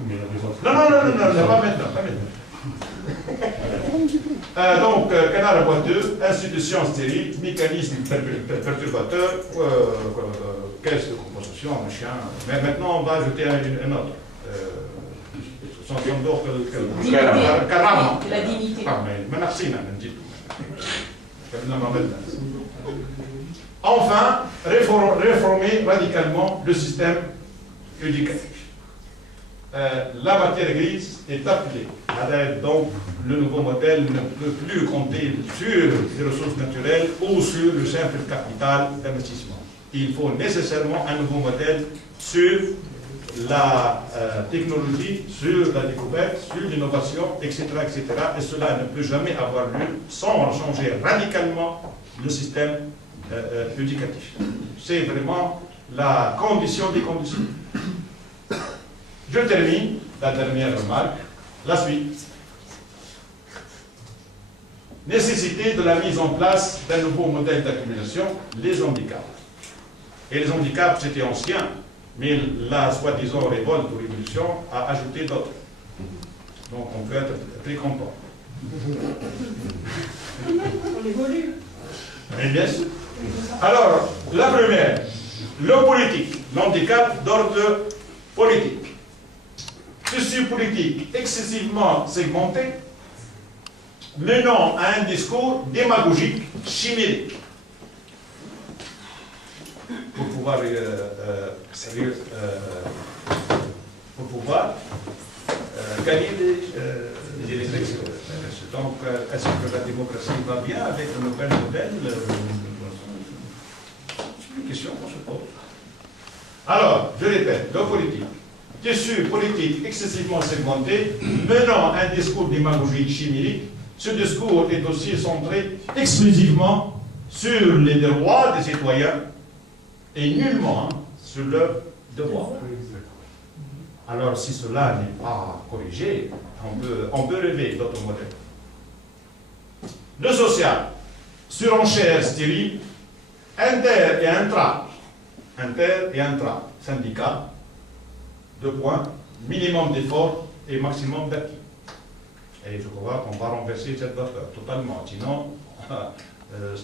Non, pas maintenant. Donc, canard boiteux, institution stérile, mécanisme perturbateur, caisse de compensation, machin. Mais maintenant, on va ajouter un autre. La dignité. Enfin, réformer radicalement le système éducatif. la matière grise est appelée. Donc, le nouveau modèle ne peut plus compter sur les ressources naturelles ou sur le simple capital d'investissement. Il faut nécessairement un nouveau modèle sur la technologie, sur la découverte, sur l'innovation, etc., etc. Et cela ne peut jamais avoir lieu sans changer radicalement le système éducatif. C'est vraiment la condition des conditions. Je termine, la dernière remarque, la suite. Nécessité de la mise en place d'un nouveau modèle d'accumulation, les handicaps. Et les handicaps, c'était ancien, mais la soi-disant révolte ou révolution a ajouté d'autres. Donc on peut être très content. On évolue. Mais bien sûr. Alors, la première, le politique, l'handicap d'ordre politique. Tissu politique excessivement segmenté, menant à un discours démagogique, chimérique. Pour pouvoir, gagner les élections. Donc, est-ce que la démocratie va bien avec le nouvel modèle? C'est une question qu'on se pose. Alors, je répète, le politique. Tissu politique excessivement segmenté, menant un discours démagogique chimérique. Ce discours est aussi centré exclusivement sur les droits des citoyens et nullement sur leurs devoirs. Alors, si cela n'est pas corrigé, on peut rêver d'autres modèles. Le social, surenchère stérile, inter et intra, syndicat, 2 points, minimum d'efforts et maximum d'acquis. Et je crois qu'on va renverser cette vapeur totalement, sinon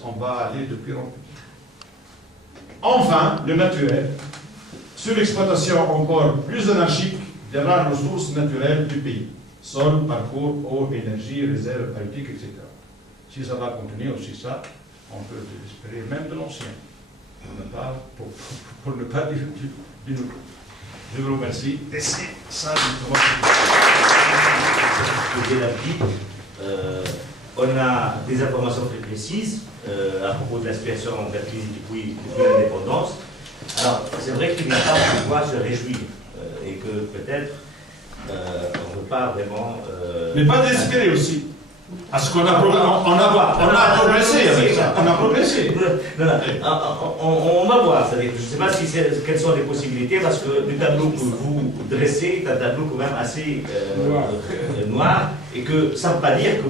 on va aller de pire en pire. Enfin, le naturel, surexploitation encore plus anarchique des rares ressources naturelles du pays, sol, parcours, eau, énergie, réserves halieutiques, etc. Si ça va continuer aussi ça, on peut espérer même de l'ancien, pour ne pas dire du nouveau. Je vous remercie. Et c'est ça, on a des informations très précises à propos de la situation de la crise depuis l'indépendance. Alors, c'est vrai qu'il n'y a pas de quoi se réjouir et que peut-être on ne peut pas vraiment. Mais pas désespérer aussi. Parce qu'on a progressé avec ça. On a progressé. On va voir. Je ne sais pas quelles sont les possibilités, parce que le tableau que vous dressez est un tableau quand même assez noir, et que ça ne veut pas dire que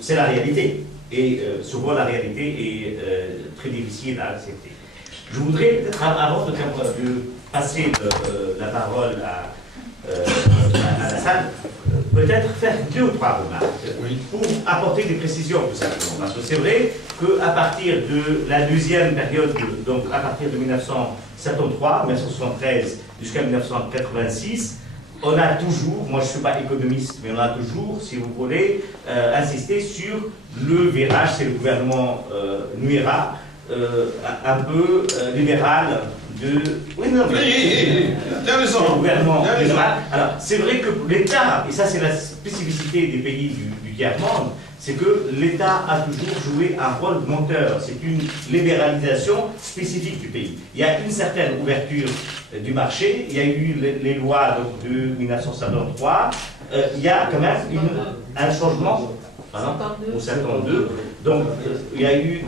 c'est la réalité. Et souvent la réalité est très difficile à accepter. Je voudrais peut-être, avant de passer la parole à la salle, peut-être faire 2 ou 3 remarques pour apporter des précisions, tout simplement. Parce que c'est vrai qu'à partir de la deuxième période, donc à partir de 1973, 1973 jusqu'à 1986, on a toujours, moi je ne suis pas économiste, mais on a toujours, si vous voulez, insisté sur le virage, c'est le gouvernement Nuera, un peu libéral de... Oui, non, mais... Intéressant. Gouvernement libéral. Alors, c'est vrai que l'État, et ça c'est la spécificité des pays du tiers-monde, c'est que l'État a toujours joué un rôle moteur. C'est une libéralisation spécifique du pays. Il y a une certaine ouverture du marché, il y a eu les lois donc, de 1953, il y a quand même un changement, au 52, donc il y a eu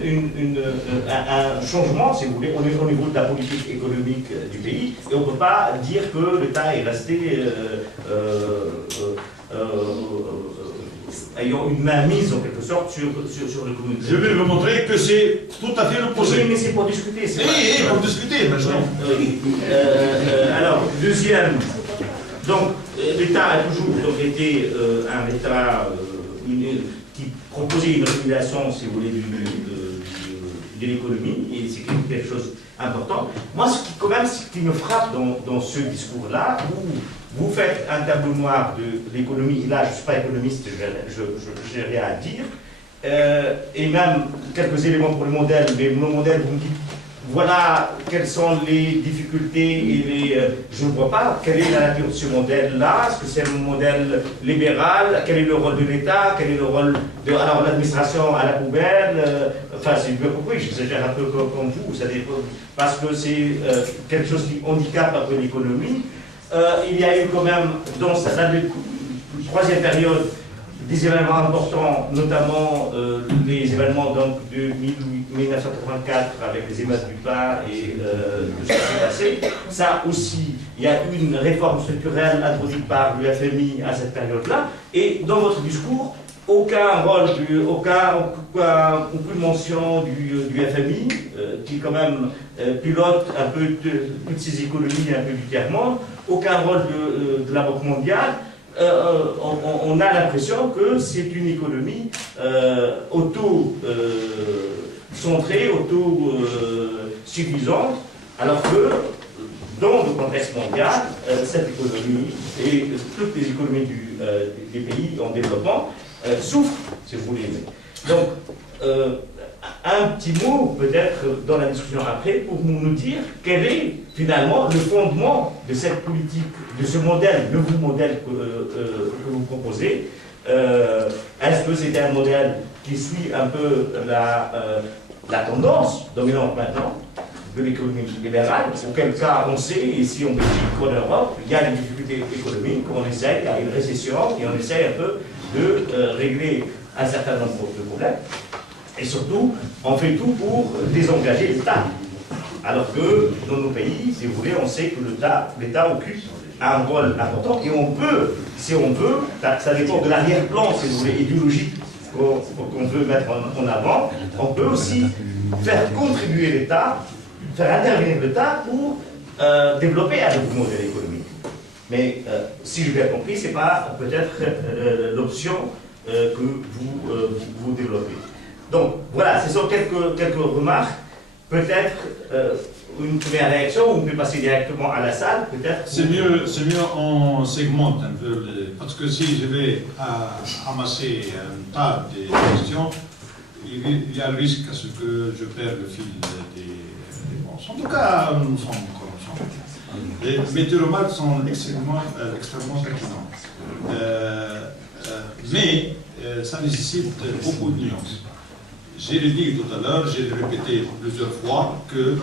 un changement, si vous voulez, au niveau de la politique économique du pays, et on ne peut pas dire que l'État est resté ayant une mainmise en quelque sorte sur l'économie. Je vais vous montrer que c'est tout à fait l'opposé. Oui, mais c'est pour discuter. Pour discuter, maintenant. Alors, deuxième, donc l'État a toujours donc, été un État qui proposait une régulation, si vous voulez, de l'économie, et c'est quelque chose d'important. Moi, ce qui me frappe dans ce discours-là, où vous faites un tableau noir de l'économie, et là, je ne suis pas économiste, je n'ai rien à dire, et même quelques éléments pour le modèle, mais le modèle, voilà quelles sont les difficultés et les... je ne vois pas quelle est la nature de ce modèle-là. Est-ce que c'est un modèle libéral? Quel est le rôle de l'État? Quel est le rôle de l'administration à la poubelle? Enfin, c'est bien compris, j'exagère un peu comme vous, c'est-à-dire parce que c'est quelque chose qui handicape un peu l'économie. Il y a eu quand même, dans la troisième période, des événements importants, notamment les événements donc, de 1984 avec les émeutes du pain et de ce qui s'est passé. Ça aussi, il y a eu une réforme structurelle introduite par le FMI à cette période-là. Et dans votre discours, aucun aucune mention du FMI, qui quand même pilote un peu toutes ces économies un peu du tiers-monde, aucun rôle de la Banque mondiale. On a l'impression que c'est une économie auto-centrée, auto-suffisante, alors que dans le contexte mondial, cette économie et toutes les économies des pays en développement souffrent, si vous voulez. Donc, un petit mot peut-être dans la discussion après pour nous dire quel est finalement le fondement de cette politique, de ce modèle, le nouveau modèle que vous proposez. Est-ce que c'est un modèle qui suit un peu la tendance dominante maintenant de l'économie libérale, auquel cas on sait, ici en Belgique, en Europe, il y a des difficultés économiques, on essaye, il y a une récession, et on essaye un peu de régler un certain nombre de problèmes. Et surtout, on fait tout pour désengager l'État. Alors que dans nos pays, si vous voulez, on sait que l'État occupe un rôle important et on peut, si on veut, ça dépend de l'arrière-plan, si vous voulez, idéologique qu'on veut mettre en avant, on peut aussi faire contribuer l'État, faire intervenir l'État pour développer un nouveau modèle économique. Mais si j'ai bien compris, ce n'est pas peut-être l'option que vous développez. Donc voilà, ce sont quelques remarques. Peut-être une première réaction, ou on peut passer directement à la salle, peut-être. C'est mieux on segmente un peu, parce que si je vais amasser un tas de questions, il y a le risque à ce que je perde le fil des réponses. En tout cas, nous sommes comme nous sommes. Mais tes remarques sont extrêmement pertinentes. Mais ça nécessite beaucoup de nuances. J'ai dit tout à l'heure, j'ai répété plusieurs fois que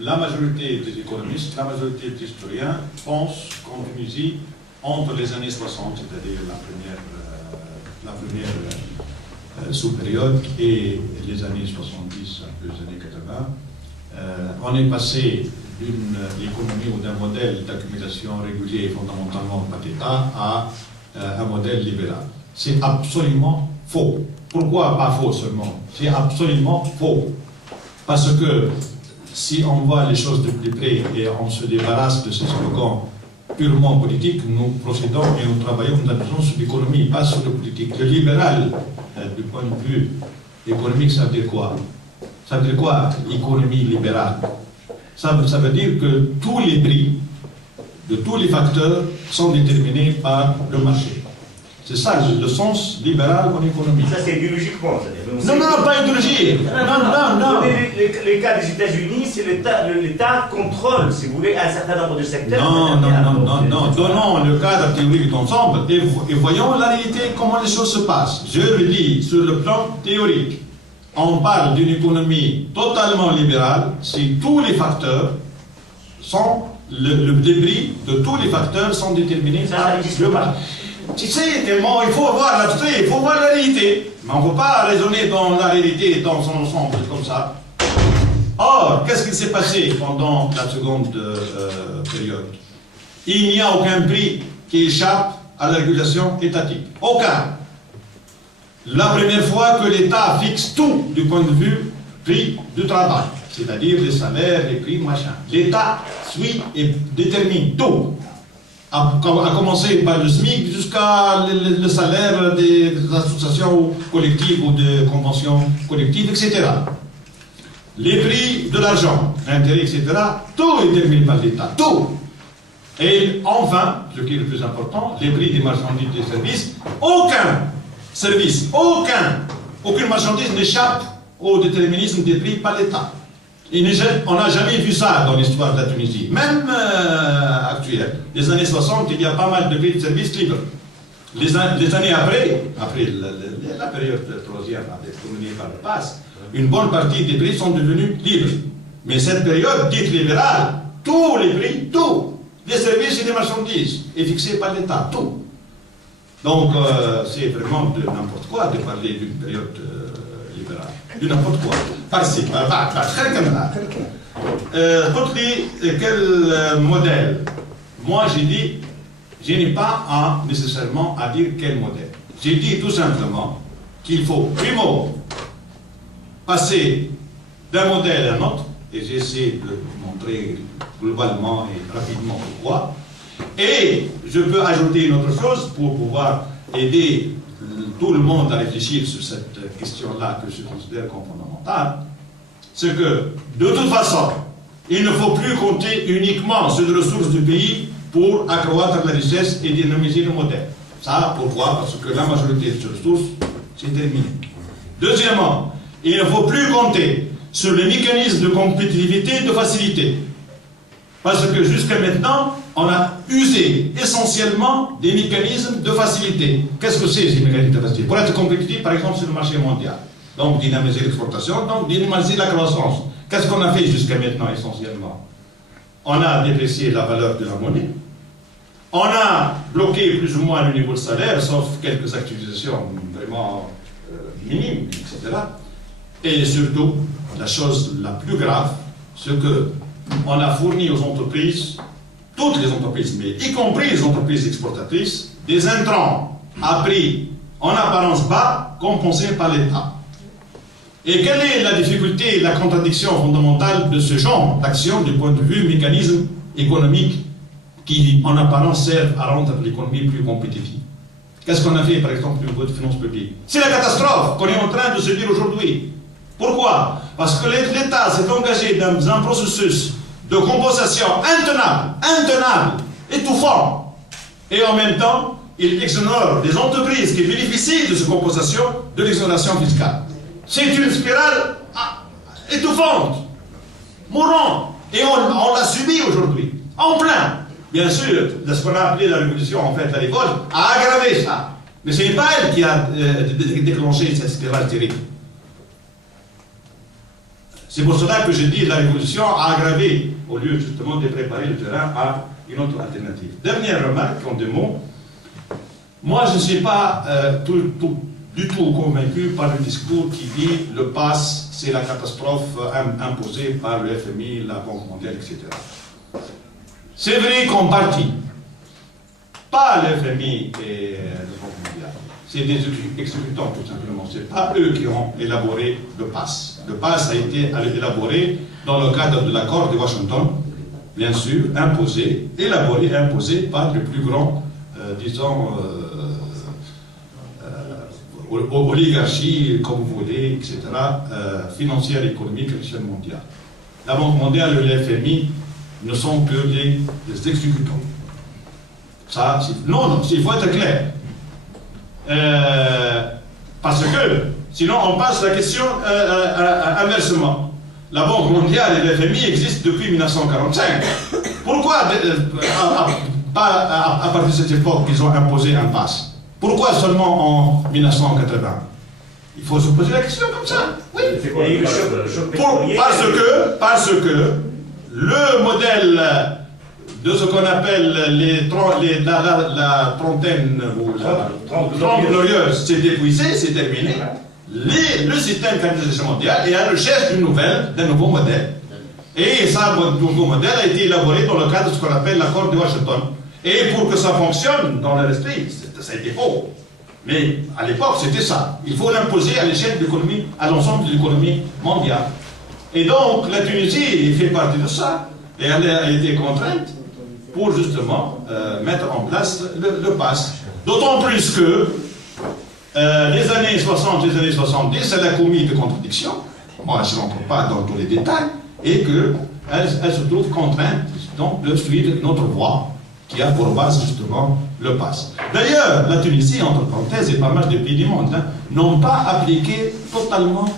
la majorité des économistes, la majorité des historiens pensent qu'en Tunisie, entre les années 60, c'est-à-dire la première sous-période, et les années 70, un peu les années 80, on est passé d'une économie ou d'un modèle d'accumulation régulier fondamentalement par l'État à un modèle libéral. C'est absolument faux. Pourquoi pas faux seulement? C'est absolument faux. Parce que si on voit les choses de plus près et on se débarrasse de ces slogans purement politiques, nous procédons et nous travaillons sur l'économie, pas sur la politique. Le libéral, du point de vue économique, ça veut dire quoi? Ça veut dire quoi, économie libérale? Ça veut dire que tous les prix de tous les facteurs sont déterminés par le marché. C'est ça le sens libéral en économie. Ça, c'est idéologiquement. Non, pas idéologie. Non. Les cas des États-Unis, c'est l'État contrôle, si vous voulez, un certain nombre de secteurs. Non. Donnons le cadre théorique d'ensemble et voyons la réalité, comment les choses se passent. Je le dis sur le plan théorique. On parle d'une économie totalement libérale si tous les facteurs sont, le débris de tous les facteurs sont déterminés par le marché. Tu sais, tellement, il faut voir l'abstrait, il faut voir la réalité. Mais on ne peut pas raisonner dans la réalité dans son ensemble, comme ça. Or, qu'est-ce qui s'est passé pendant la seconde période? Il n'y a aucun prix qui échappe à la régulation étatique. Aucun. La première fois que l'État fixe tout du point de vue prix du travail, c'est-à-dire les salaires, les prix, machin. L'État suit et détermine tout. À commencer par le SMIC jusqu'à le salaire des associations collectives ou des conventions collectives, etc. Les prix de l'argent, l'intérêt, etc. Tout est déterminé par l'État, tout. Et enfin, ce qui est le plus important, les prix des marchandises et des services, aucun service, aucune marchandise n'échappe au déterminisme des prix par l'État. On n'a jamais vu ça dans l'histoire de la Tunisie, même actuelle. Les années 60, il y a pas mal de pays de services libres. Les années après la période troisième, dominée par le pass, une bonne partie des prix sont devenus libres. Mais cette période dite libérale, tous les prix, tous, les services et les marchandises, est fixé par l'État, tout. Donc, c'est vraiment de n'importe quoi de parler d'une période libérale. De n'importe quoi. Par-ci, très comme ça. Quel modèle? Moi, j'ai dit, je n'ai pas nécessairement à dire quel modèle. J'ai dit tout simplement qu'il faut, primo, passer d'un modèle à un autre, et j'ai essayé de montrer globalement et rapidement pourquoi. Et je peux ajouter une autre chose pour pouvoir aider tout le monde à réfléchir sur cette question-là que je considère comme fondamentale. C'est que, de toute façon, il ne faut plus compter uniquement sur les ressources du pays pour accroître la richesse et dynamiser le modèle. Ça, pourquoi? Parce que la majorité de ces ressources, c'est terminé. Deuxièmement, il ne faut plus compter sur les mécanismes de compétitivité et de facilité. Parce que jusqu'à maintenant, on a usé essentiellement des mécanismes de facilité. Qu'est-ce que c'est ces mécanismes de facilité? Pour être compétitif, par exemple, sur le marché mondial. Donc, dynamiser l'exportation, donc dynamiser la croissance. Qu'est-ce qu'on a fait jusqu'à maintenant, essentiellement? On a déprécié la valeur de la monnaie. On a bloqué plus ou moins le niveau de salaire, sauf quelques actualisations vraiment minimes, etc. Et surtout, la chose la plus grave, c'est qu'on a fourni aux entreprises, toutes les entreprises, mais y compris les entreprises exportatrices, des intrants à prix en apparence bas, compensés par l'État. Et quelle est la difficulté et la contradiction fondamentale de ce genre d'action du point de vue mécanisme économique qui, en apparence, servent à rendre l'économie plus compétitive? Qu'est-ce qu'on a fait, par exemple, au niveau de finances publiques? C'est la catastrophe qu'on est en train de se dire aujourd'hui. Pourquoi? Parce que l'État s'est engagé dans un processus de compensation intenable, étouffant. Et en même temps, il exonère des entreprises qui bénéficient de cette compensation de l'exonération fiscale. C'est une spirale étouffante, mourante. Et on l'a subi aujourd'hui, en plein. Bien sûr, ce qu'on a appelé la révolution, en fait, la révolte, a aggravé ça. Mais ce n'est pas elle qui a déclenché cette spirale terrible. C'est pour cela que je dis que la révolution a aggravé, au lieu justement de préparer le terrain à une autre alternative. Dernière remarque, en 2 mots. Moi, je ne suis pas du tout convaincu par le discours qui dit le pass, c'est la catastrophe imposée par le FMI, la Banque mondiale, etc. C'est vrai qu'en partie, pas le FMI et la Banque mondiale, c'est des exécutants tout simplement. Ce n'est pas eux qui ont élaboré le pass. Le pass a été élaboré dans le cadre de l'accord de Washington, bien sûr, élaboré et imposé par le plus grand, disons, oligarchie, comme vous voulez, etc., financière, économique à l'échelle mondiale. La Banque mondiale et le FMI ne sont que des exécutants. Ça, non, il faut être clair. Parce que, sinon, on passe la question inversement. La Banque mondiale et le FMI existent depuis 1945. Pourquoi, à partir de cette époque, ils ont imposé un pass? Pourquoi seulement en 1980? Il faut se poser la question comme ça. Oui. Parce que le modèle de ce qu'on appelle la trentaine ou la 30 glorieuse s'est épuisé, c'est terminé. Le système capitalisme mondial est à la recherche d'un nouveau modèle. Et ça, ce nouveau modèle a été élaboré dans le cadre de ce qu'on appelle l'accord de Washington. Et pour que ça fonctionne dans leur esprit, ça a été faux. Mais à l'époque, c'était ça. Il faut l'imposer à l'échelle de l'économie, à l'ensemble de l'économie mondiale. Et donc, la Tunisie fait partie de ça. Et elle a été contrainte pour justement mettre en place le pass. D'autant plus que les années 60, les années 70, elle a commis des contradictions. Moi, je n'entre pas dans tous les détails. Et qu'elle se trouve contrainte donc, de suivre notre voie, qui a pour base justement le pass. D'ailleurs, la Tunisie, entre parenthèses, et pas mal de pays du monde, n'ont pas appliqué totalement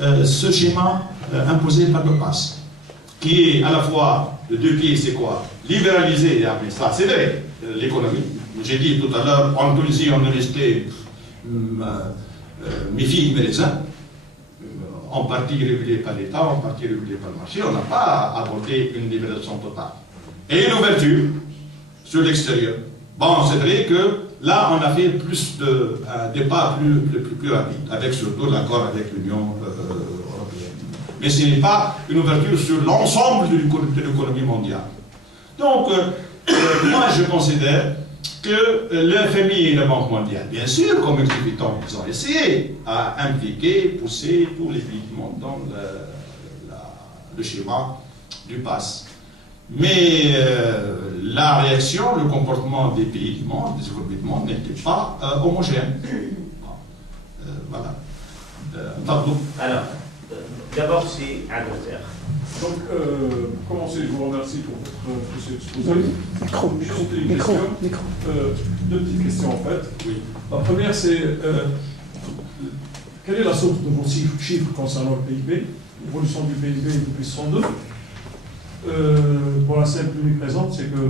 ce schéma imposé par le pass. qui est à la fois de deux pieds, c'est quoi? Libéraliser, mais ça, c'est vrai, l'économie. J'ai dit tout à l'heure, en Tunisie, on est resté mes filles, mes raisins, en partie régulé par l'État, en partie régulé par le marché. On n'a pas abordé une libération totale. Et une ouverture sur l'extérieur. Bon, c'est vrai que là, on a fait un départ plus rapide, avec surtout l'accord avec l'Union européenne. Mais ce n'est pas une ouverture sur l'ensemble de l'économie mondiale. Donc, moi, je considère que le FMI et la Banque mondiale, bien sûr, comme exécutants, ils ont essayé à impliquer, pousser tous les pays du monde dans le schéma du PAS. Mais la réaction, le comportement des pays du monde, des économies du monde, n'était pas homogène. Voilà. Pardon. Alors, d'abord, c'est Angleterre. Donc, pour commencer, je vous remercie pour votre exposé. Deux petites questions en fait. Oui. La première, c'est quelle est la source de vos chiffres concernant le PIB, l'évolution du PIB depuis 62? Pour la simple unique raison, c'est que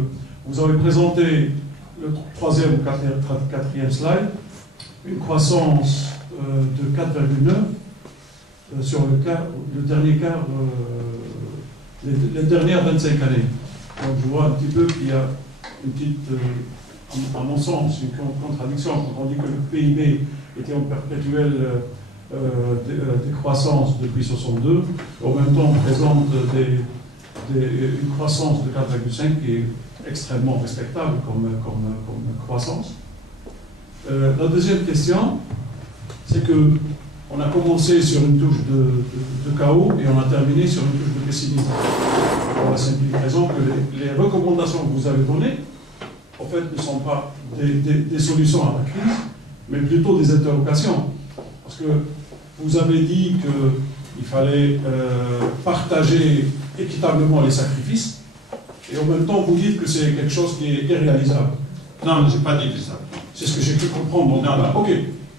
vous avez présenté le troisième ou quatrième slide, une croissance de 4,9 sur le dernier quart, les dernières 25 années. Donc je vois un petit peu qu'il y a une petite, à mon sens, une contradiction quand on dit que le PIB était en perpétuelle décroissance depuis 62, en même temps on présente une croissance de 4,5 qui est extrêmement respectable comme croissance. La deuxième question, c'est que on a commencé sur une touche de chaos et on a terminé sur une touche de pessimisme. Pour la simple raison que les recommandations que vous avez données, en fait, ne sont pas des solutions à la crise, mais plutôt des interrogations. Parce que vous avez dit qu'il fallait partager équitablement les sacrifices, et en même temps, vous dites que c'est quelque chose qui est irréalisable. Non, je n'ai pas dit ça. C'est ce que j'ai pu comprendre. Donc, non. ok.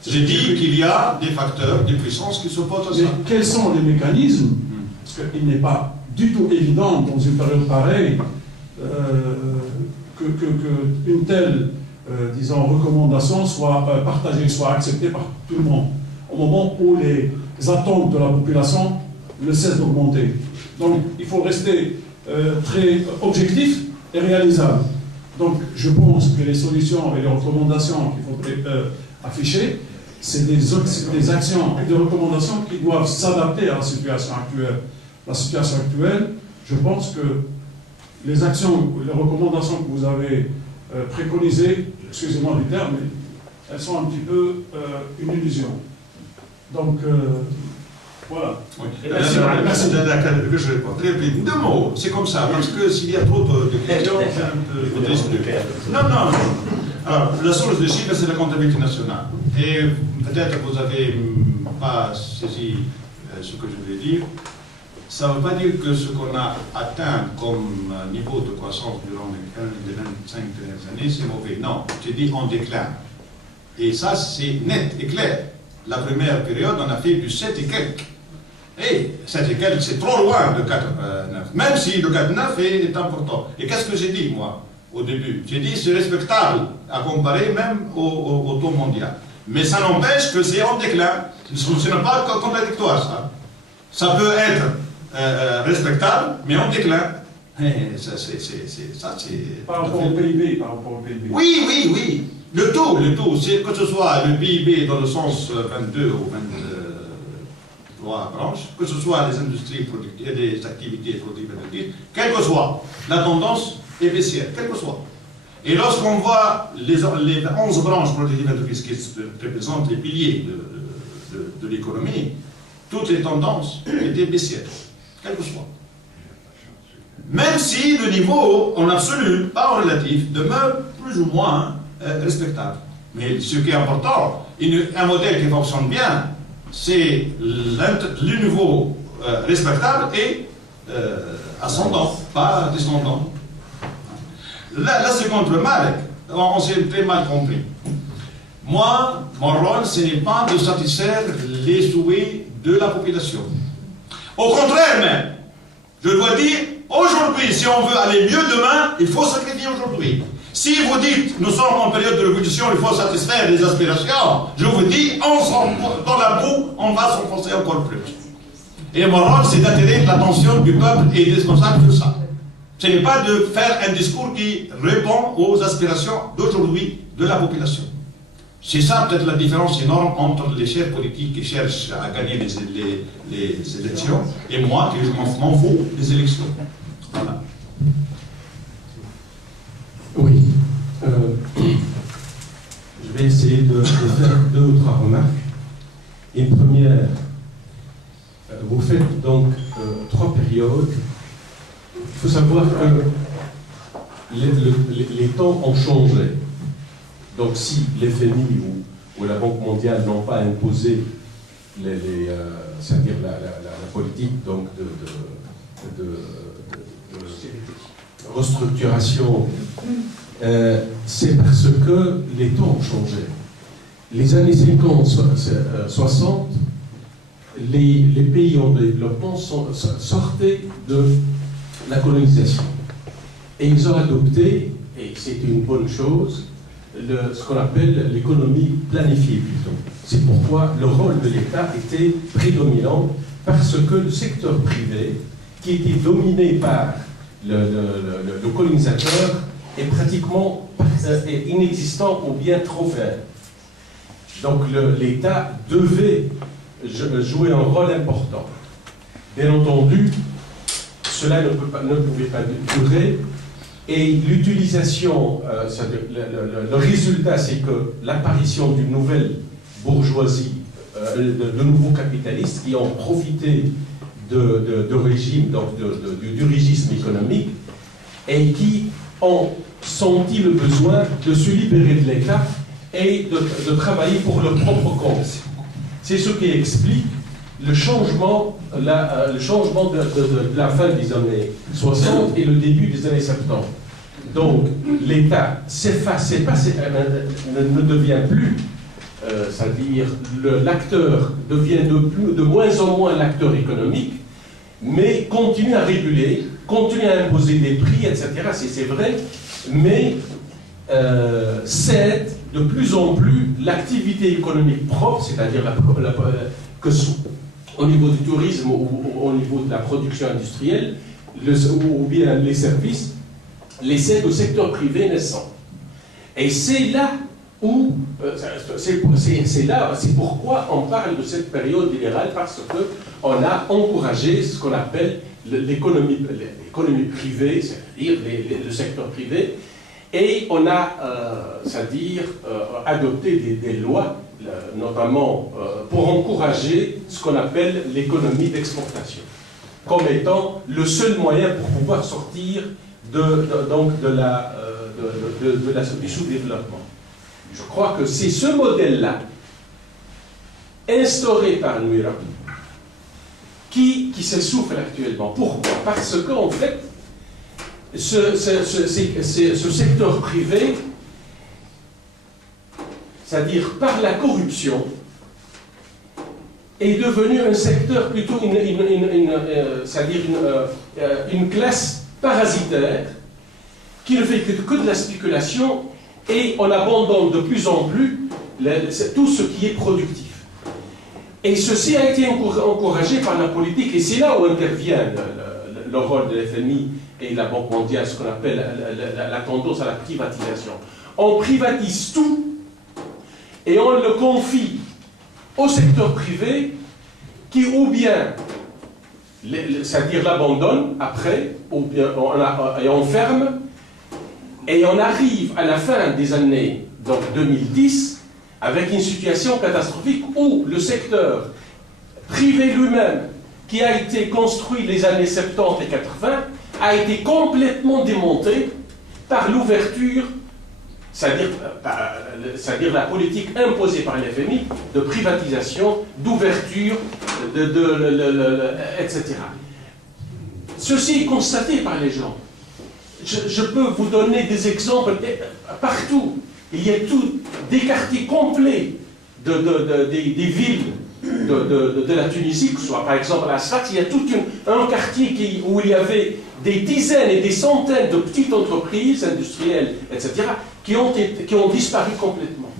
J'ai dit qu'il y a des facteurs, des puissances qui s'opposent à ça. Mais quels sont les mécanismes? Parce qu'il n'est pas du tout évident dans une période pareille qu'une telle, disons, recommandation soit partagée, soit acceptée par tout le monde, au moment où les attentes de la population ne cessent d'augmenter. Donc il faut rester très objectif et réalisable. Donc je pense que les solutions et les recommandations qu'il faudrait afficher, c'est des actions et des recommandations qui doivent s'adapter à la situation actuelle. La situation actuelle, je pense que les actions, les recommandations que vous avez préconisées, excusez-moi du terme, mais elles sont un petit peu une illusion. Donc, voilà. Oui. Merci que je réponds. Très vite. Deux mots, c'est comme ça, parce que s'il y a trop de questions, c'est un peu triste. Non. Alors, la source des chiffres, c'est la comptabilité nationale. Et peut-être que vous n'avez pas saisi ce que je voulais dire. Ça ne veut pas dire que ce qu'on a atteint comme niveau de croissance durant les 25 dernières années, c'est mauvais. Non, j'ai dit en déclin. Et ça, c'est net et clair. La première période, on a fait du 7 et quelques. Et 7 et quelques, c'est trop loin de 4,9. Même si le 4,9 est important. Et qu'est-ce que j'ai dit, moi, au début? J'ai dit c'est respectable à comparer même au taux mondial. Mais ça n'empêche que c'est en déclin. Ce n'est pas contradictoire, ça. Ça peut être respectable, mais en déclin. Et ça, c'est... Par rapport au PIB, Oui. Le taux, c'est que ce soit le PIB dans le sens 22 ou 23 branches, que ce soit les industries productives, les activités productives, quelle que soit, la tendance est baissière, quelle que soit. Et lorsqu'on voit les 11 branches productives qui représentent les piliers de l'économie, toutes les tendances étaient baissières, quelle que soit. Même si le niveau en absolu, pas en relatif, demeure plus ou moins respectable. Mais ce qui est important, un modèle qui fonctionne bien, c'est le niveau respectable et ascendant, pas descendant. La seconde remarque, on s'est très mal compris. Moi, mon rôle, ce n'est pas de satisfaire les souhaits de la population. Au contraire même, Je dois dire, aujourd'hui, si on veut aller mieux demain, il faut sacrifier aujourd'hui. Si vous dites, nous sommes en période de révolution, il faut satisfaire les aspirations, je vous dis, dans la boue, on va s'enfoncer encore plus. Et mon rôle, c'est d'attirer l'attention du peuple et des responsables de ça. Ce n'est pas de faire un discours qui répond aux aspirations d'aujourd'hui de la population. C'est ça peut-être la différence énorme entre les chefs politiques qui cherchent à gagner les élections et moi qui m'en fous des élections. Voilà. Oui. Je vais essayer de faire 2 ou 3 remarques. Une première, vous faites donc 3 périodes. Il faut savoir que les temps ont changé. Donc si l'FMI ou la Banque mondiale n'ont pas imposé c'est-à-dire la politique donc de restructuration, c'est parce que les temps ont changé. Les années 50, 60, les pays en développement sortaient de la colonisation. Et ils ont adopté, et c'est une bonne chose, ce qu'on appelle l'économie planifiée plutôt. C'est pourquoi le rôle de l'État était prédominant, parce que le secteur privé, qui était dominé par le colonisateur, est pratiquement inexistant ou bien trop faible. Donc l'État devait jouer un rôle important. Bien entendu, cela ne pouvait pas durer, et l'utilisation, le résultat, c'est que l'apparition d'une nouvelle bourgeoisie, de nouveaux capitalistes qui ont profité de régime, donc du dirigisme économique, et qui ont senti le besoin de se libérer de l'État et de travailler pour leur propre compte. C'est ce qui explique le changement de la fin des années 60 et le début des années 70. Donc l'État s'efface, ne devient plus, c'est-à-dire l'acteur devient de moins en moins l'acteur économique, mais continue à réguler, continue à imposer des prix, etc. C'est vrai, mais cède de plus en plus l'activité économique propre, c'est-à-dire que au niveau du tourisme ou au niveau de la production industrielle, ou bien les services, les cède au secteur privé naissant. Et c'est là où, c'est pourquoi on parle de cette période libérale, parce qu'on a encouragé ce qu'on appelle l'économie privée, c'est-à-dire le secteur privé, et on a, c'est-à-dire, adopté des lois, notamment pour encourager ce qu'on appelle l'économie d'exportation, comme étant le seul moyen pour pouvoir sortir du sous-développement. Je crois que c'est ce modèle-là, instauré par Nouira, qui s'essouffle actuellement. Pourquoi? Parce qu'en fait, ce secteur privé, c'est-à-dire par la corruption, est devenu un secteur plutôt c'est-à-dire une classe parasitaire qui ne fait que de la spéculation, et on abandonne de plus en plus tout ce qui est productif. Et ceci a été encouragé par la politique, et c'est là où intervient le rôle de l'FMI et la Banque mondiale, ce qu'on appelle la tendance à la privatisation. On privatise tout et on le confie au secteur privé qui ou bien, c'est-à-dire l'abandonne après, ou bien et on ferme, et on arrive à la fin des années donc 2010 avec une situation catastrophique où le secteur privé lui-même, qui a été construit les années 70 et 80, a été complètement démonté par l'ouverture, c'est-à-dire la politique imposée par l'FMI de privatisation, d'ouverture, etc. Ceci est constaté par les gens. Je peux vous donner des exemples partout. Il y a des quartiers complets des villes de la Tunisie, que ce soit par exemple à Sfax, il y a tout un quartier où il y avait des dizaines et des centaines de petites entreprises industrielles, etc., qui ont disparu complètement.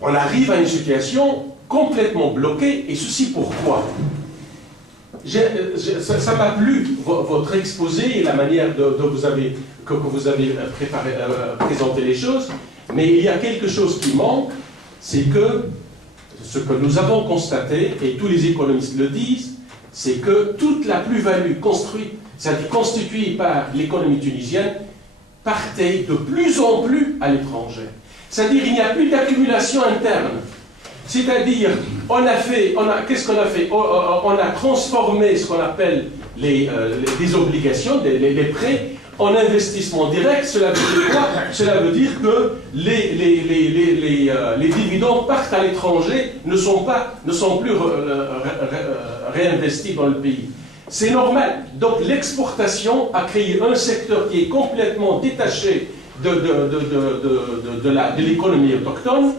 On arrive à une situation complètement bloquée, et ceci pourquoi? Ça m'a plu, votre exposé et la manière que vous avez présenté les choses, mais il y a quelque chose qui manque, c'est que ce que nous avons constaté, et tous les économistes le disent, c'est que toute la plus-value constituée par l'économie tunisienne partait de plus en plus à l'étranger. C'est-à-dire qu'il n'y a plus d'accumulation interne. C'est-à-dire, qu'est-ce qu'on a fait? On a transformé ce qu'on appelle les obligations, les prêts, en investissement direct. Cela veut dire quoi? Cela veut dire que les dividendes partent à l'étranger, ne sont plus réinvestis dans le pays. C'est normal. Donc l'exportation a créé un secteur qui est complètement détaché de l'économie autochtone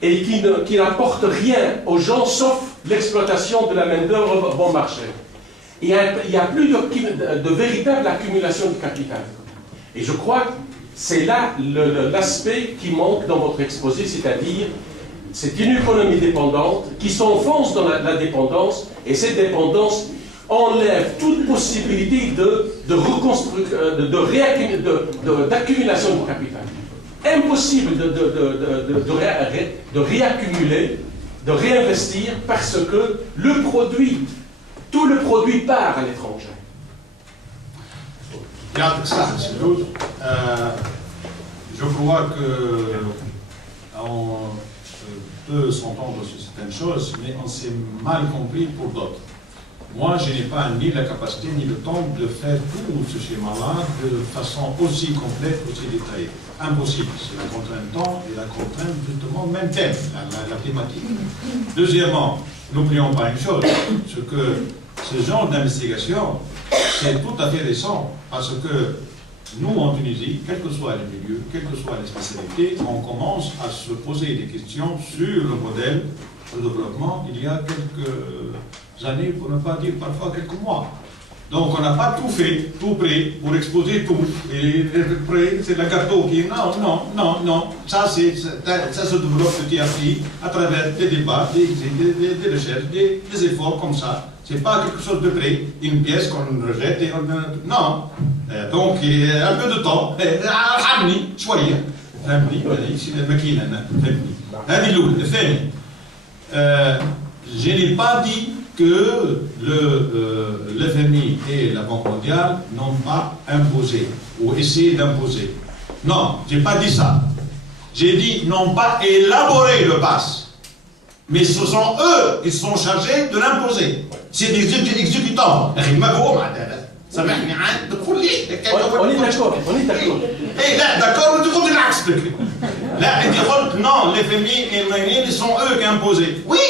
et qui n'apporte rien aux gens sauf l'exploitation de la main-d'œuvre bon marché. Il n'y a plus de véritable accumulation de capital. Et je crois que c'est là l'aspect qui manque dans votre exposé, c'est-à-dire c'est une économie dépendante qui s'enfonce dans la dépendance, et cette dépendance enlève toute possibilité d'accumulation de capital. Impossible de réaccumuler, de réinvestir, parce que tout le produit part à l'étranger. Je crois qu'on peut s'entendre sur certaines choses, mais on s'est mal compris pour d'autres. Moi, je n'ai pas ni la capacité ni le temps de faire tout ce schéma-là de façon aussi complète, aussi détaillée. Impossible. C'est la contrainte temps et la contrainte, justement, même thème, la thématique. Deuxièmement, n'oublions pas une chose, c'est que ce genre d'investigation, c'est tout à fait récent, parce que nous, en Tunisie, quel que soit le milieu, quelles que soient les spécialités, on commence à se poser des questions sur le modèle de développement il y a quelques années, pour ne pas dire parfois quelques mois. Donc on n'a pas tout fait, tout prêt pour exposer tout. Et prêt, c'est le gâteau qui... Non. Ça se développe petit à petit à travers des débats, des recherches, des efforts comme ça. C'est pas quelque chose de prêt, une pièce qu'on rejette et on... Non. Donc il y a un peu de temps. Ramni, شوية. Ramni, c'est la machine. Je n'ai pas dit que le FMI et la Banque mondiale n'ont pas imposé ou essayé d'imposer. Non, je n'ai pas dit ça. J'ai dit n'ont pas élaboré le pass. Mais ce sont eux qui sont chargés de l'imposer. C'est des exécutants. On est d'accord. D'accord, non, les FMI et les FMI, ce sont eux qui ont imposé. Oui,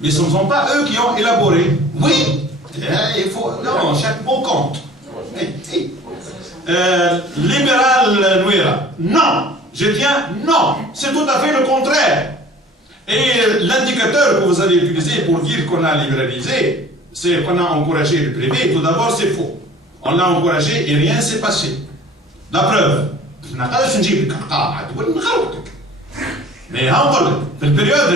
mais ce ne sont pas eux qui ont élaboré. Oui, il faut... Non, chaque mot compte. Libéral Nouira, non. Je tiens, non. C'est tout à fait le contraire. Et l'indicateur que vous avez utilisé pour dire qu'on a libéralisé, c'est qu'on a encouragé le privé. Tout d'abord, c'est faux. On l'a encouragé et rien ne s'est passé. La preuve. Mais dans la période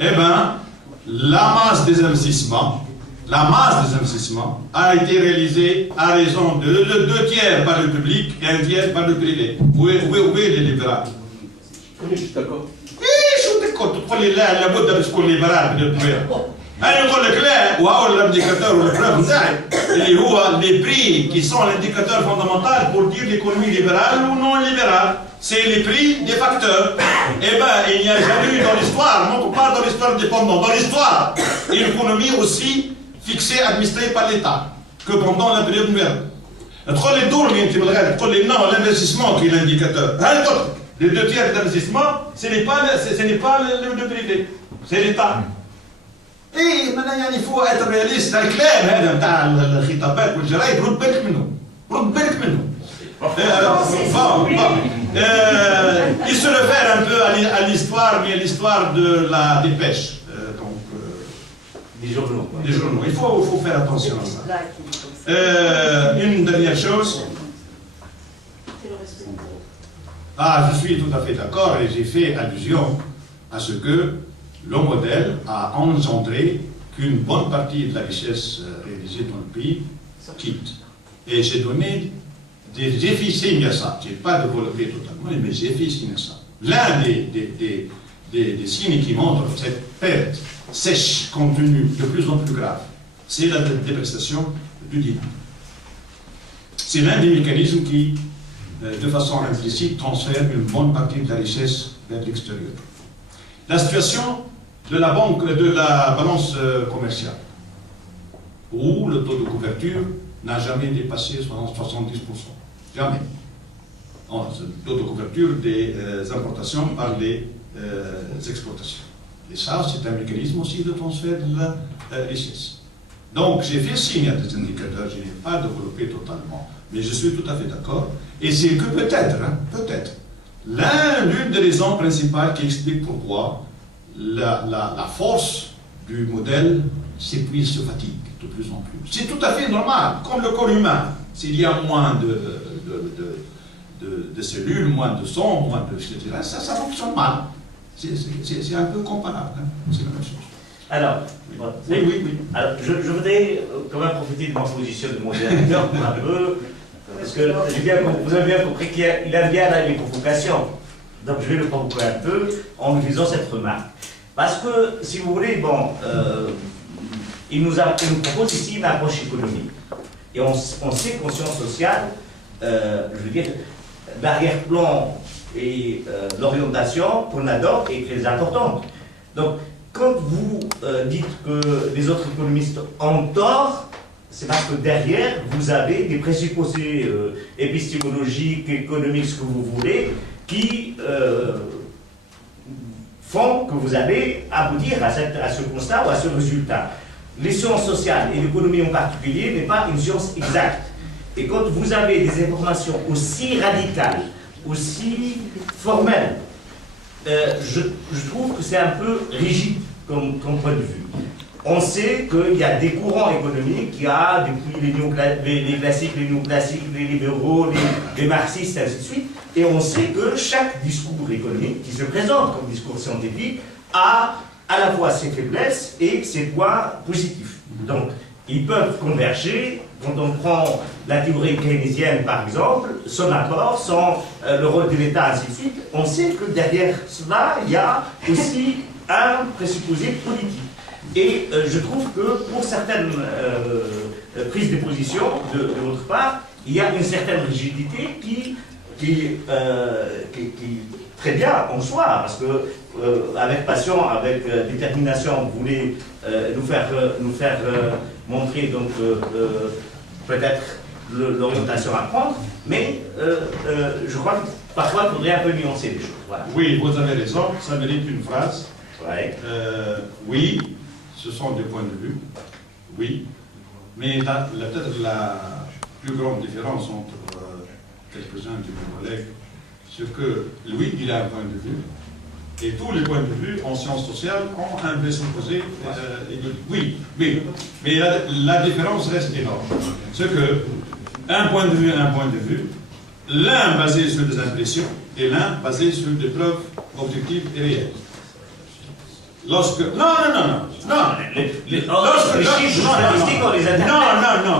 eh bien, la masse des investissements a été réalisée à raison de 2 tiers par le public et 1 tiers par le privé. Où est les libéraux? Je suis d'accord. Oui, je suis d'accord. Tu prends les là, la botte de ce qu'on libéral. أنا نقول لك لا وهو l'indicateur ou le preuve نتاعي اللي هو les prix qui sont l'indicateur fondamental pour dire l'économie libérale ou non libérale. C'est les prix des facteurs. Eh bien, il n'y a jamais eu dans l'histoire, non pas dans l'histoire dépendante, dans l'histoire, une économie aussi fixée, administrée par l'État que pendant la période numérique. L'investissement qui est l'indicateur. Les 2 tiers d'investissement, ce n'est pas le privé, c'est l'État. ايه يعني faut être réaliste الكلام هذا نتاع الخطابات والجرايد رد بالك منه Il se réfère un peu à l'histoire, mais à l'histoire de la dépêche. Des journaux. Des journaux. Il faut faire attention à ça. Une dernière chose. Ah, je suis tout à fait d'accord et j'ai fait allusion à ce que le modèle a engendré qu'une bonne partie de la richesse réalisée dans le pays quitte. Et j'ai donné j'ai fait signe à ça. Je n'ai pas développé totalement, mais j'ai fait signe à ça. L'un des signes qui montrent cette perte sèche continue de plus en plus grave, c'est la dépréciation du divan. C'est l'un des mécanismes qui, de façon implicite, transfère une bonne partie de la richesse vers l'extérieur. La situation de la balance commerciale, où le taux de couverture n'a jamais dépassé 70%. Jamais. Le taux de couverture des importations par les exportations. Et ça, c'est un mécanisme aussi de transfert de la richesse. Donc, j'ai fait signe à des indicateurs, je n'ai pas développé totalement, mais je suis tout à fait d'accord. Et c'est que peut-être, l'une des raisons principales qui explique pourquoi la force du modèle s'épuise, se fatigue de plus en plus. C'est tout à fait normal, comme le corps humain. S'il y a moins de cellules, moins de sang, moins de... etc., ça fonctionne mal. C'est un peu comparable, c'est la même chose. Alors, oui. Alors, je voudrais quand même profiter de ma position de modérateur pour un peu, parce que vous avez bien compris qu'il aime bien les provocations. Donc je vais le provoquer un peu en lui faisant cette remarque. Parce que, si vous voulez, bon, il nous propose ici une approche économique. Et on sait qu'en sciences sociales, je veux dire, l'arrière-plan et l'orientation qu'on adopte est très importante. Donc, quand vous dites que les autres économistes ont tort, c'est parce que derrière, vous avez des présupposés épistémologiques, économiques, ce que vous voulez, qui font que vous allez aboutir à ce constat ou à ce résultat. Les sciences sociales et l'économie en particulier n'est pas une science exacte. Et quand vous avez des informations aussi radicales, aussi formelles, je trouve que c'est un peu rigide comme point de vue. On sait qu'il y a des courants économiques, il y a depuis les classiques, les néoclassiques, les libéraux, les marxistes, et ainsi de suite, et on sait que chaque discours économique qui se présente comme discours scientifique a à la fois ses faiblesses et ses points positifs. Donc, ils peuvent converger. Quand on prend la théorie keynésienne, par exemple, son apport, le rôle de l'État, ainsi de suite, on sait que derrière cela, il y a aussi un présupposé politique. Et je trouve que pour certaines prises de position de votre part, il y a une certaine rigidité qui très bien en soi, parce que avec passion, avec détermination, vous voulez nous faire montrer donc peut-être l'orientation à prendre, mais je crois que parfois il faudrait un peu nuancer les choses. Voilà. Oui, vous avez raison, ça mérite une phrase. Ouais. Oui, ce sont des points de vue, oui, mais peut-être la plus grande différence entre quelques-uns de mes collègues, c'est que lui, il a un point de vue, et tous les points de vue en sciences sociales ont un présupposé oui, mais la différence reste énorme. C'est que un point de vue, l'un basé sur des impressions et l'un basé sur des preuves objectives et réelles. Lorsque... Non.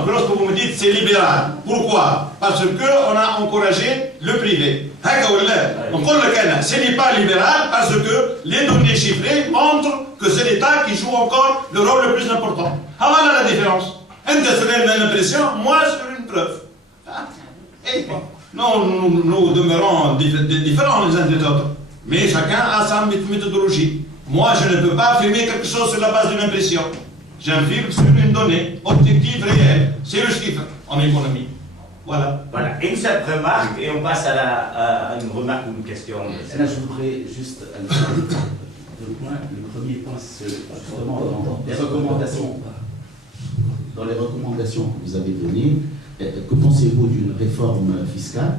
Lorsque vous me dites c'est libéral. Pourquoi? Parce qu'on a encouragé le privé. Ce n'est pas libéral parce que les données chiffrées montrent que c'est l'État qui joue encore le rôle le plus important. Voilà la différence. Un personnel a l'impression, moi sur une preuve. Et nous demeurons différents les uns des autres. Mais chacun a sa méthodologie. Moi, je ne peux pas affirmer quelque chose sur la base d'une impression. J'affirme sur une donnée objective, réelle. C'est le chiffre en économie. Voilà. Voilà. Une seule remarque et on passe à une remarque ou une question. Là, je voudrais juste deux points. Le premier point, c'est justement dans les recommandations. Dans les recommandations que vous avez données, que pensez-vous d'une réforme fiscale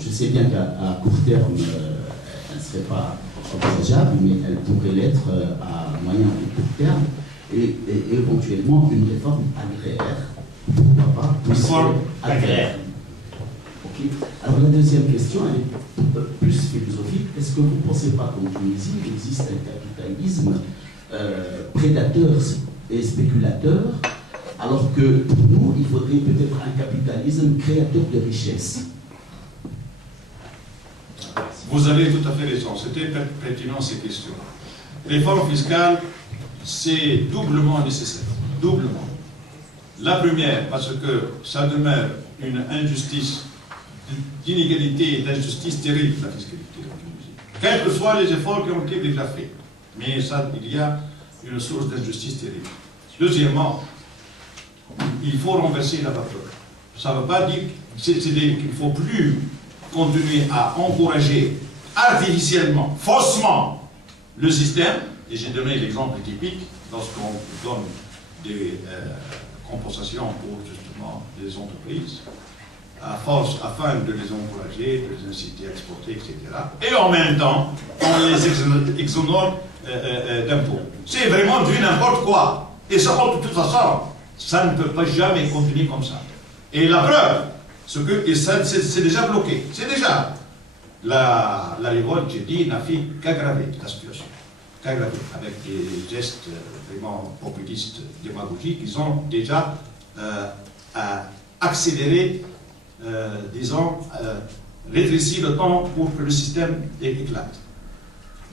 je je sais bien qu'à court terme, elle ne serait pas envisageable, mais elle pourrait l'être à moyen ou court terme, et éventuellement une réforme agraire. Pourquoi pas Réforme agraire. Okay. Alors la deuxième question, elle est plus philosophique. Est-ce que vous ne pensez pas qu'en Tunisie, il existe un capitalisme prédateur et spéculateur, alors que pour nous, il faudrait peut-être un capitalisme créateur de richesse? Vous avez tout à fait raison, c'était pertinent ces questions. Réforme fiscale, c'est doublement nécessaire, doublement. La première, parce que ça demeure une injustice, d'inégalité et d'injustice terrible, la fiscalité en Tunisie. Quels que soient les efforts qui ont été déjà faits. Mais ça, il y a une source d'injustice terrible. Deuxièmement, il faut renverser la vapeur. Ça ne veut pas dire qu'il ne faut plus continuer à encourager artificiellement, faussement, le système. Et j'ai donné l'exemple typique lorsqu'on donne des compensations pour justement les entreprises, à force, afin de les encourager, de les inciter à exporter, etc. Et en même temps, on les exonore d'impôts. C'est vraiment du n'importe quoi. Et ça, de toute façon, ça ne peut pas jamais continuer comme ça. Et la preuve, c'est déjà bloqué. C'est déjà. La révolte, j'ai dit, n'a fait qu'aggraver la situation. Qu'aggraver, avec des gestes vraiment populistes, démagogiques, ils ont déjà accéléré, disons, rétréci le temps pour que le système éclate.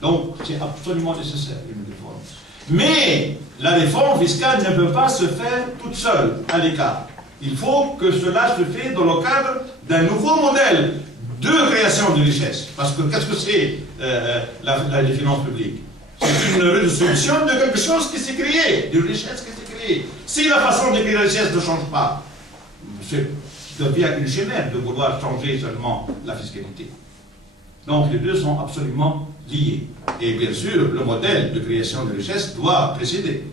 Donc, c'est absolument nécessaire, une réforme. Mais la réforme fiscale ne peut pas se faire toute seule, à l'écart. Il faut que cela se fait dans le cadre d'un nouveau modèle de création de richesse. Parce que qu'est-ce que c'est les finances publiques? C'est une redistribution de quelque chose qui s'est créé, d'une richesse qui s'est créée. Si la façon de créer la richesse ne change pas, ça devient une chimère de vouloir changer seulement la fiscalité. Donc les deux sont absolument liés. Et bien sûr, le modèle de création de richesse doit précéder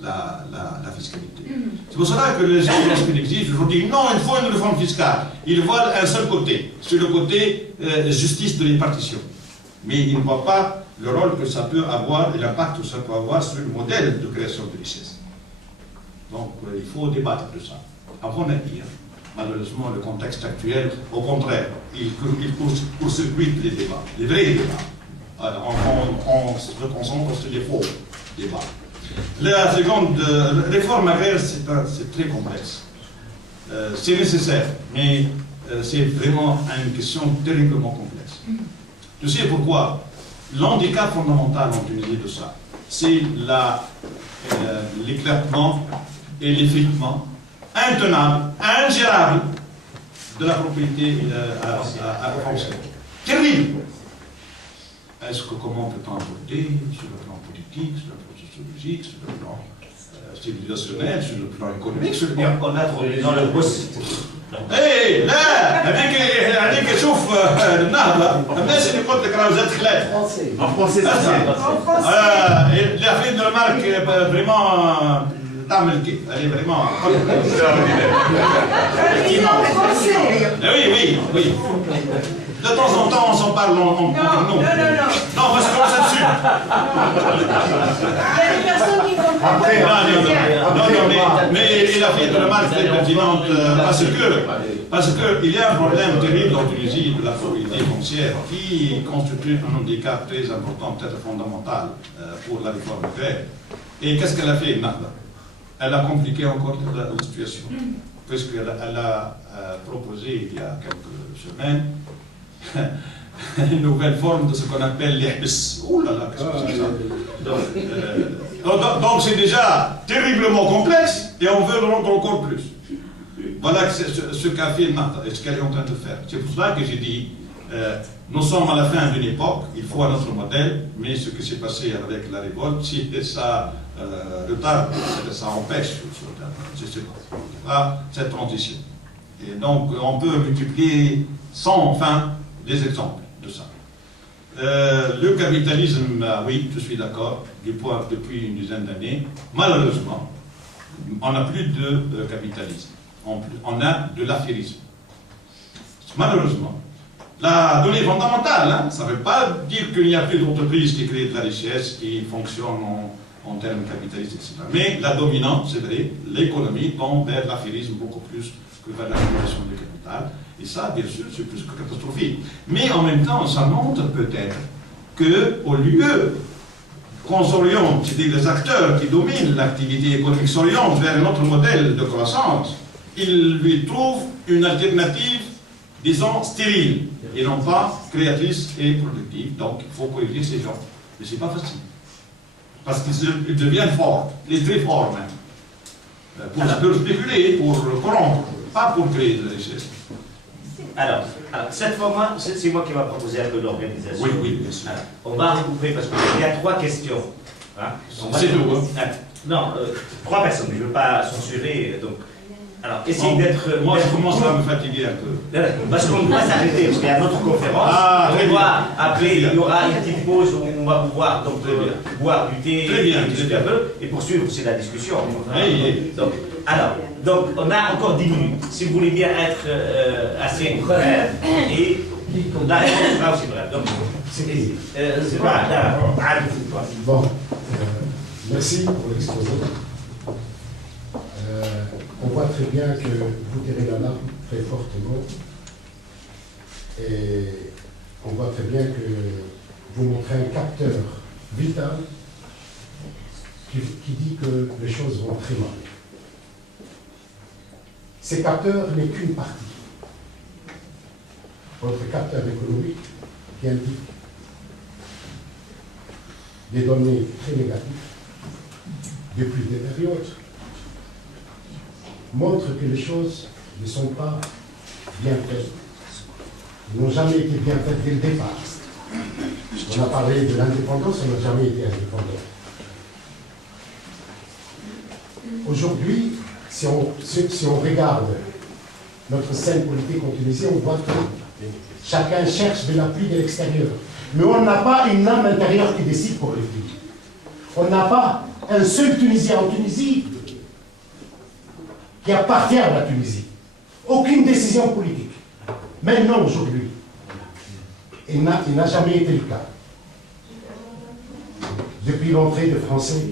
la fiscalité. C'est pour cela que les gens, lorsqu'ils exigent aujourd'hui, non, il faut une réforme fiscale, ils voient un seul côté, c'est le côté justice de répartition. Mais ils ne voient pas le rôle que ça peut avoir et l'impact que ça peut avoir sur le modèle de création de richesse. Donc il faut débattre de ça. À mon avis, malheureusement, le contexte actuel, au contraire, il court-circuite les débats, les vrais débats. On se concentre sur les faux débats. La seconde réforme agraire, c'est très complexe. C'est nécessaire, mais c'est vraiment une question terriblement complexe. Tu sais pourquoi? L'handicap fondamental en Tunisie de ça, c'est l'éclatement et l'effritement intenable, ingérable de la propriété à foncière. Terrible. Est-ce que comment peut-on aborder sur le plan politique, sur le plan sociologique, sur le plan civilisationnel, sur le plan économique, sur le plan... On a trouvé dans le boss. ايه لا هذيك شوف النهضه الناس اللي قلت لك راه جات خلاف En français, ça c'est. لا في مارك فريمون تعمل كيف elle est vraiment oui de temps en temps on s'en parle en non parce qu'on s'en dessus il y a des personnes qui comprennent non mais la fille de la marque est pertinente parce que il y a un problème terrible en Tunisie de la propriété foncière qui constitue un handicap très important, peut-être fondamental pour la réforme agraire. Et qu'est-ce qu'elle a fait, Nahda? Elle a compliqué encore la situation, puisqu'elle a proposé il y a quelques semaines une nouvelle forme de ce qu'on appelle l'ihbis. Ouh là là, qu'est-ce que c'est ça? Donc c'est déjà terriblement complexe et on veut le rendre encore plus. Voilà ce qu'a fait Nahda et ce qu'elle est en train de faire. C'est pour cela que j'ai dit, nous sommes à la fin d'une époque, il faut un autre modèle, mais ce qui s'est passé avec la révolte, si ça retarde, ça empêche cette transition. Et donc on peut multiplier sans fin des exemples de ça. Le capitalisme, oui, je suis d'accord, depuis une dizaine d'années, malheureusement, on n'a plus de capitalisme, on a de l'affairisme. Malheureusement, La donnée fondamentale, hein, ça ne veut pas dire qu'il n'y a plus d'entreprises qui créent de la richesse, qui fonctionnent en termes capitalistes, etc. Mais la dominante, c'est vrai, l'économie tend vers l'affairisme beaucoup plus que vers l'accumulation du capital. Et ça, bien sûr, c'est plus que catastrophique. Mais en même temps, ça montre peut-être qu'au lieu qu'on s'oriente, c'est-à-dire les acteurs qui dominent l'activité économique s'orientent vers un autre modèle de croissance, ils lui trouvent une alternative, disons, stérile, et non pas créatrice et productive. Donc, il faut corriger ces gens. Mais ce n'est pas facile. Parce qu'ils deviennent forts, les très forts même. Pour spéculer, pour corrompre, pas pour créer de la richesse. Alors, cette fois, c'est moi qui va proposer un peu l'organisation. Oui, oui, bien sûr. Alors, on va regrouper parce qu'il y a 3 questions. Hein. C'est tout, hein. Non, 3 personnes, je ne veux pas censurer. Donc, alors, essayez d'être. Moi, je commence à me fatiguer un peu. Parce qu'on doit s'arrêter, parce qu'il y a notre conférence. On doit, après, il y aura une petite pause où on va pouvoir donc, boire du thé, discuter un peu, et poursuivre, c'est la discussion. Donc, on a encore 10 minutes. Si vous voulez bien être assez bref, et la réponse sera aussi brève. Donc, c'est pas. Bon, merci pour l'exposé. On voit très bien que vous tirez la larme très fortement. Et on voit très bien que vous montrez un capteur vital qui dit que les choses vont très mal. Ces capteurs n'est qu'une partie. Votre capteur économique qui indique des données très négatives depuis des périodes montre que les choses ne sont pas bien faites. Ils n'ont jamais été bien faites dès le départ. On a parlé de l'indépendance, on n'a jamais été indépendant. Aujourd'hui, si on regarde notre scène politique en Tunisie, on voit que chacun cherche de l'appui de l'extérieur. Mais on n'a pas une âme intérieure qui décide pour les pays. On n'a pas un seul Tunisien en Tunisie qui appartient à la Tunisie. Aucune décision politique. Maintenant, aujourd'hui. Il n'a jamais été le cas. Depuis l'entrée des Français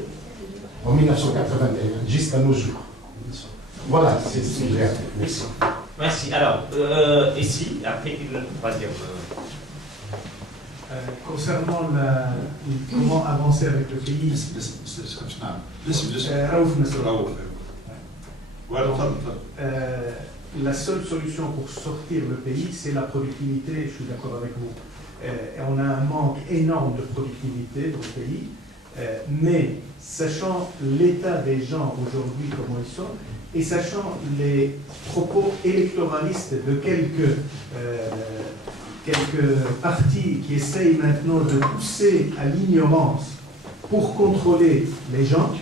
en 1981 jusqu'à nos jours. Voilà, c'est ce que j'ai à dire. Merci. Merci. Alors, ici, après, il va dire. Concernant comment avancer avec le pays, la seule solution pour sortir le pays, c'est la productivité, je suis d'accord avec vous. Et on a un manque énorme de productivité dans le pays, mais sachant l'état des gens aujourd'hui, comment ils sont, et sachant les propos électoralistes de quelques partis qui essayent maintenant de pousser à l'ignorance pour contrôler les gens,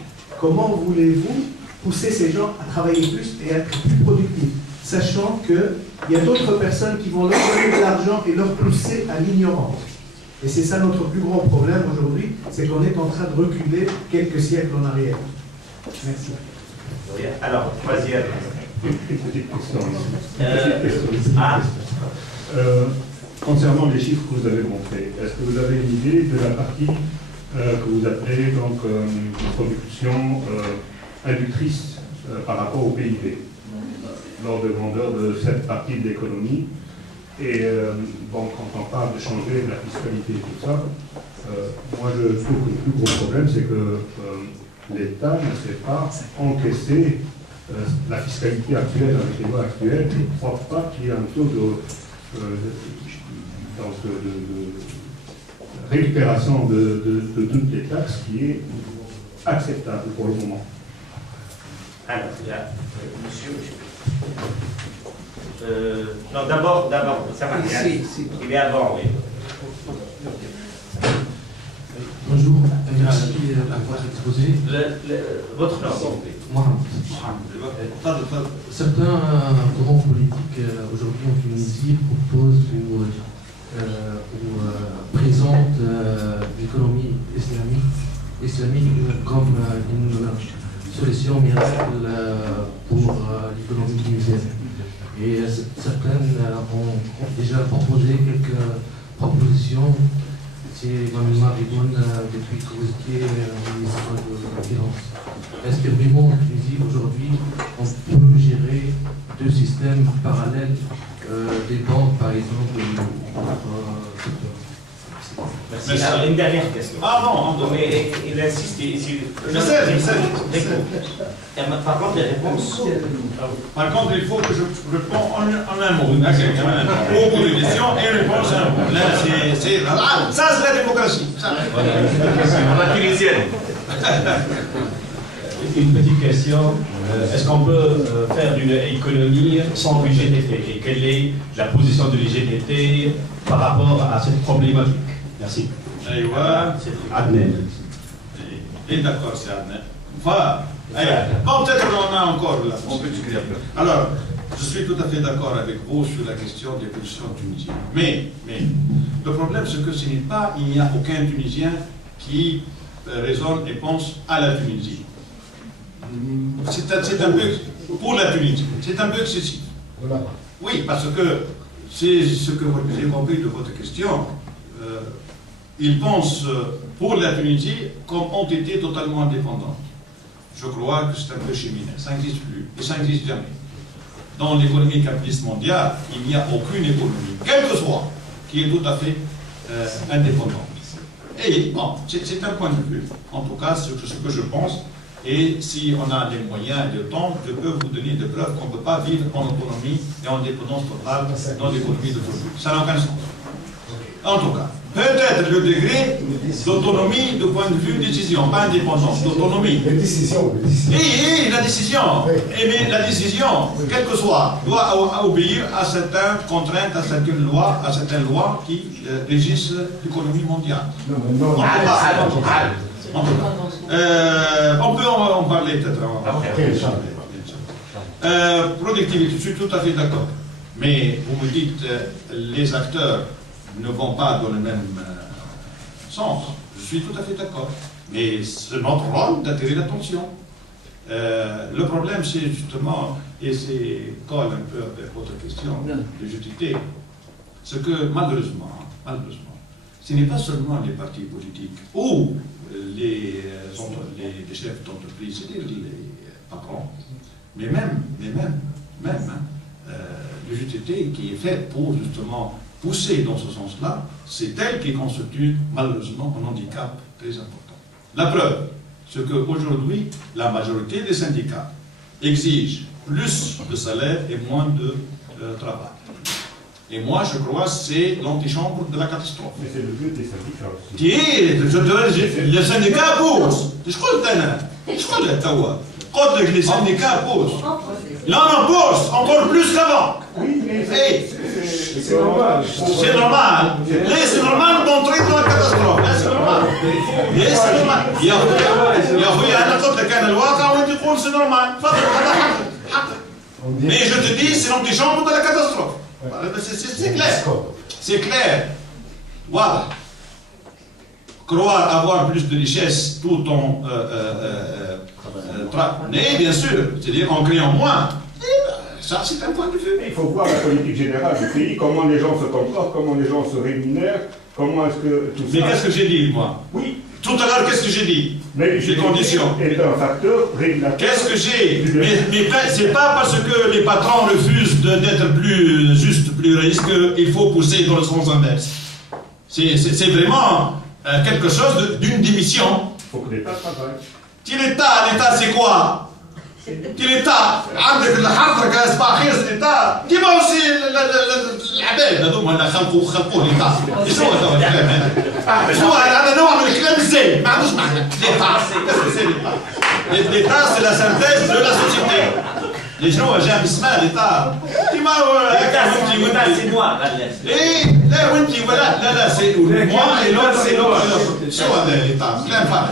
comment voulez-vous pousser ces gens à travailler plus et à être plus productifs, sachant qu'il y a d'autres personnes qui vont leur donner de l'argent et leur pousser à l'ignorance. Et c'est ça notre plus gros problème aujourd'hui, c'est qu'on est en train de reculer quelques siècles en arrière. Merci. Alors, vas-y. Une petite question. Concernant les chiffres que vous avez montrés, est-ce que vous avez une idée de la partie que vous appelez donc production inductrice par rapport au PIB, lors de grandeur de cette partie de l'économie? Et bon, quand on parle de changer la fiscalité et tout ça, moi je trouve que le plus gros problème, c'est que l'État ne sait pas encaisser la fiscalité actuelle avec les lois actuelles. Je ne crois pas qu'il y ait un taux de récupération de toutes les taxes qui est acceptable pour le moment. Alors, monsieur. Non, d'abord, ça va bien. Il est avant, oui. Bonjour, merci d'avoir exposé. Votre nom, s'il vous plaît. Certains grands politiques aujourd'hui en Tunisie proposent ou présentent l'économie islamique comme une solution miracle pour l'économie tunisienne. Et certaines ont déjà proposé quelques propositions. C'est ma mémoire est bonne depuis que vous étiez ministre de la Finance. Est-ce que vraiment en Tunisie aujourd'hui on peut gérer deux systèmes parallèles des banques par exemple Merci. Alors, une dernière question. Ah non, mais il insiste ici. Je sais. Par contre, les réponses. Par contre, il faut que je réponde en un mot. Au bout de question et réponse en un mot. Là, ça, c'est la démocratie. La tunisienne. Une petite question. Est-ce qu'on peut faire d'une économie sans l'UGTT? Et quelle est la position de l'UGTT par rapport à cette problématique? Merci. Adnan. Et d'accord, c'est Adnan. Voilà. Bon, peut-être on a encore là. On peut discuter un peu. Alors, je suis tout à fait d'accord avec vous sur la question des positions tunisiennes. Mais, le problème, c'est que il n'y a aucun Tunisien qui raisonne et pense à la Tunisie. C'est un peu, pour la Tunisie, c'est un peu excessif. Oui, parce que c'est ce que j'ai compris de votre question. Ils pensent pour la Tunisie comme entité totalement indépendante. Je crois que c'est un peu chimique. Ça n'existe plus. Et ça n'existe jamais. Dans l'économie capitaliste mondiale, il n'y a aucune économie, quelle que soit, qui est tout à fait indépendante. Et bon, c'est un point de vue. En tout cas, c'est ce que je pense. Et si on a les moyens et le temps, je peux vous donner des preuves qu'on ne peut pas vivre en autonomie et en dépendance totale dans l'économie d'aujourd'hui. Ça n'a aucun sens. En tout cas, peut-être le degré d'autonomie du point de vue décision, pas indépendance, d'autonomie. Les décisions. Et la décision, mais la décision, quelle que soit, doit obéir à certaines contraintes, à certaines lois qui régissent l'économie mondiale. On peut en parler peut-être. Productivité, je suis tout à fait d'accord. Mais vous me dites, les acteurs ne vont pas dans le même sens. Je suis tout à fait d'accord. Mais c'est notre rôle d'attirer l'attention. Le problème, c'est justement, et c'est colle un peu avec votre question de justice, c'est que malheureusement, ce n'est pas seulement les partis politiques ou les chefs d'entreprise, c'est-à-dire les patrons, mais même le GTT qui est fait pour justement pousser dans ce sens-là, c'est elle qui constitue malheureusement un handicap très important. La preuve, c'est qu'aujourd'hui, la majorité des syndicats exigent plus de salaire et moins de travail. Et moi, je crois que c'est l'antichambre de la catastrophe. Mais c'est le but des syndicats aussi. Les syndicats poussent. Je crois que les syndicats poussent. Là, on pousse encore plus qu'avant. Oui, mais c'est normal. C'est normal. Là, c'est normal d'entrer dans la catastrophe. Là, c'est normal. C'est normal. C'est normal. Mais je te dis, c'est l'antichambre de la catastrophe. C'est clair. C'est clair. Voilà. Croire avoir plus de richesse tout en mais bien sûr, c'est-à-dire en créant moins. Ça, c'est un point de vue. Il faut voir la politique générale du pays, comment les gens se comportent, comment les gens se rémunèrent, comment est-ce que tout ça... Mais qu'est-ce que j'ai dit, moi? Oui. Tout à l'heure, qu'est-ce que j'ai dit? Mais les conditions. est un facteur régulateur. Qu'est-ce que j'ai? Mais c'est pas parce que les patrons refusent d'être plus justes, plus riches, qu'il faut pousser dans le sens inverse. C'est vraiment quelque chose d'une démission. Il faut que l'État travaille. L'État, c'est quoi? l'État عندك الحركة اسمها خير الإيطاء كيما aussi العباد هذوما اللي خلقوا الإيطاء شنو هو الكلام هذا؟ شنو هذا نوع من الكلام الزايد ما عندوش معنى الإيطاء l'État c'est la synthèse de la société les gens جاب اسمها l'État كيما l'État c'est moi ايه لا وانت ولا لا c'est moi et l'autre c'est l'autre شنو هذا l'État كلام فارغ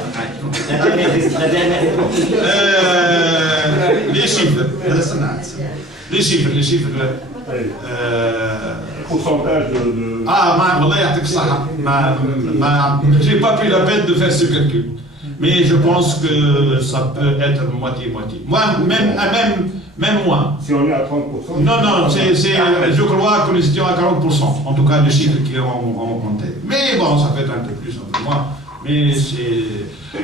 les chiffres les chiffres pourcentage de... والله يعطيك الصحة j'ai pas pris la peine de faire ce calcul mais je pense que ça peut être moitié-moitié. Moi, Même moins. Si on est à 30%. Non, je crois que nous étions à 40%, en tout cas les chiffres qui ont augmenté. Mais bon, ça peut être un peu plus, un peu moins. Mais c'est.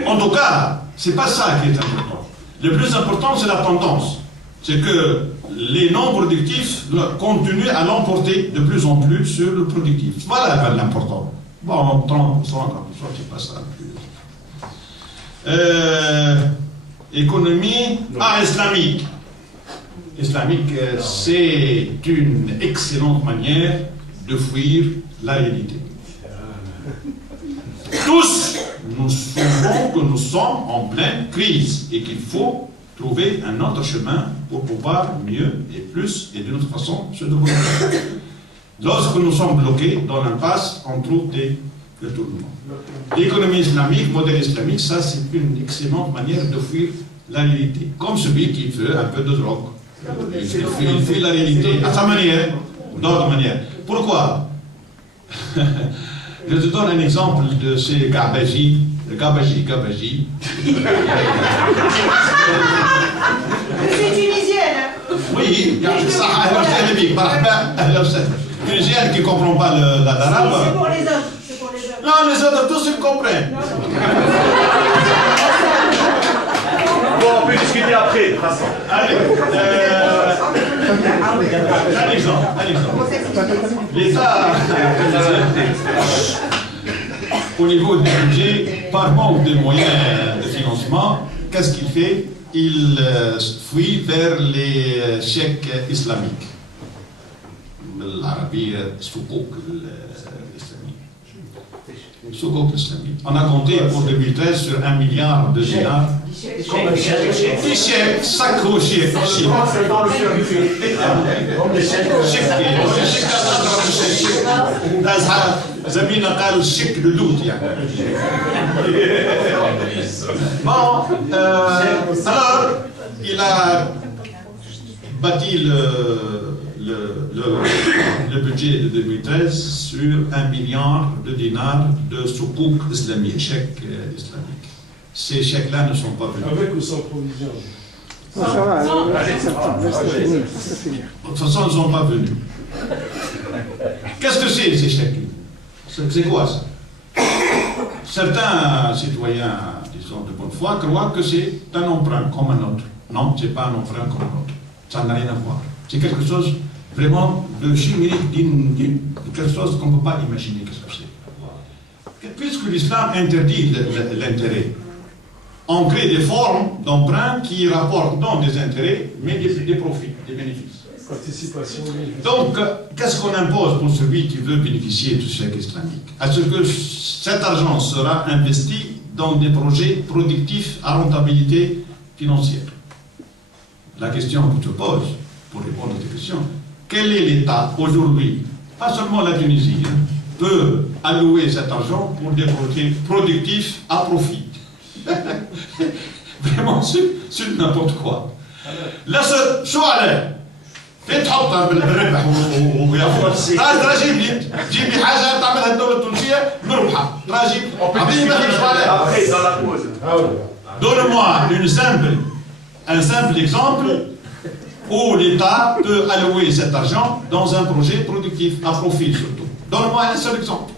En tout cas, c'est pas ça qui est important. Le plus important, c'est la tendance. C'est que les non-productifs continuent à l'emporter de plus en plus sur le productif. Voilà l'important. Bon, 30%, 40%, c'est pas ça. Économie islamique. Islamique, c'est une excellente manière de fuir la réalité. Tous, nous savons que nous sommes en pleine crise et qu'il faut trouver un autre chemin pour pouvoir mieux et plus et d'une autre façon se développer. Lorsque nous sommes bloqués dans l'impasse, on trouve des retournements. L'économie islamique, modèle islamique, ça c'est une excellente manière de fuir la réalité. Comme celui qui fait un peu de drogue. Il fuit la réalité à sa manière, d'autre manière. Pourquoi? Je te donne un exemple de ces Gabaji. Gabaji. C'est tunisienne. Oui, tunisienne qui ne comprend pas l'arabe. C'est pour les autres. Non, les autres tous ils comprennent. Bon, on peut discuter après, de toute façon. Allez, un exemple. L'État, au niveau du budget, par manque de moyens de financement, qu'est-ce qu'il fait? Il fuit vers les chèques islamiques. L'Arabie, Soukouk, Soukouk islamique. On a compté pour 2013 sur 1 milliard de dinars. Des chèques, sacro chèques. Dans le زميلنا قالوا الشك للوت يعني. Bon, alors il a bâti le budget de 2013 sur 1 milliard de dinars de soukouk islamique, chèques islamiques. Ces chèques-là ne sont pas venus. Avec ou sans provision? De toute façon, ils ne sont pas venus. Qu'est-ce que c'est ces chèques? C'est quoi ça? Certains citoyens, disons de bonne foi, croient que c'est un emprunt comme un autre. Non, ce n'est pas un emprunt comme un autre. Ça n'a rien à voir. C'est quelque chose vraiment de chimique, quelque chose qu'on ne peut pas imaginer qu'est-ce que c'est. Puisque l'islam interdit l'intérêt, on crée des formes d'emprunt qui rapportent non des intérêts, mais des profits, des bénéfices. Participation. Donc, qu'est-ce qu'on impose pour celui qui veut bénéficier du chèque islamique? À ce que cet argent sera investi dans des projets productifs à rentabilité financière. La question que tu poses, pour répondre à tes questions, quel est l'État aujourd'hui, pas seulement la Tunisie, peut allouer cet argent pour des projets productifs à profit? Vraiment, c'est n'importe quoi. Là, شو عليه؟ فين تحطها بالربح وياخذ؟ جيب لي حاجه تعملها الدوله التونسيه مربحه، راجل عطيني ما فيش عليها. Donne-moi un simple exemple où l'État peut allouer cet argent dans un projet productif, à profit surtout. Donne-moi un seul exemple.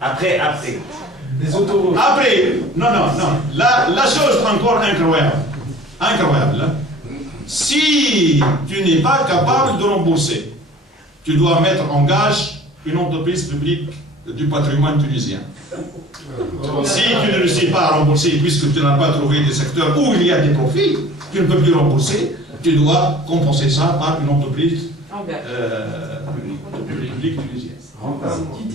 Après. Les autoroutes. Après, non. La chose encore incroyable, si tu n'es pas capable de rembourser, tu dois mettre en gage une entreprise publique du patrimoine tunisien. Si tu ne réussis pas à rembourser, puisque tu n'as pas trouvé des secteurs où il y a des profits, tu ne peux plus rembourser, tu dois compenser ça par une entreprise publique tunisienne.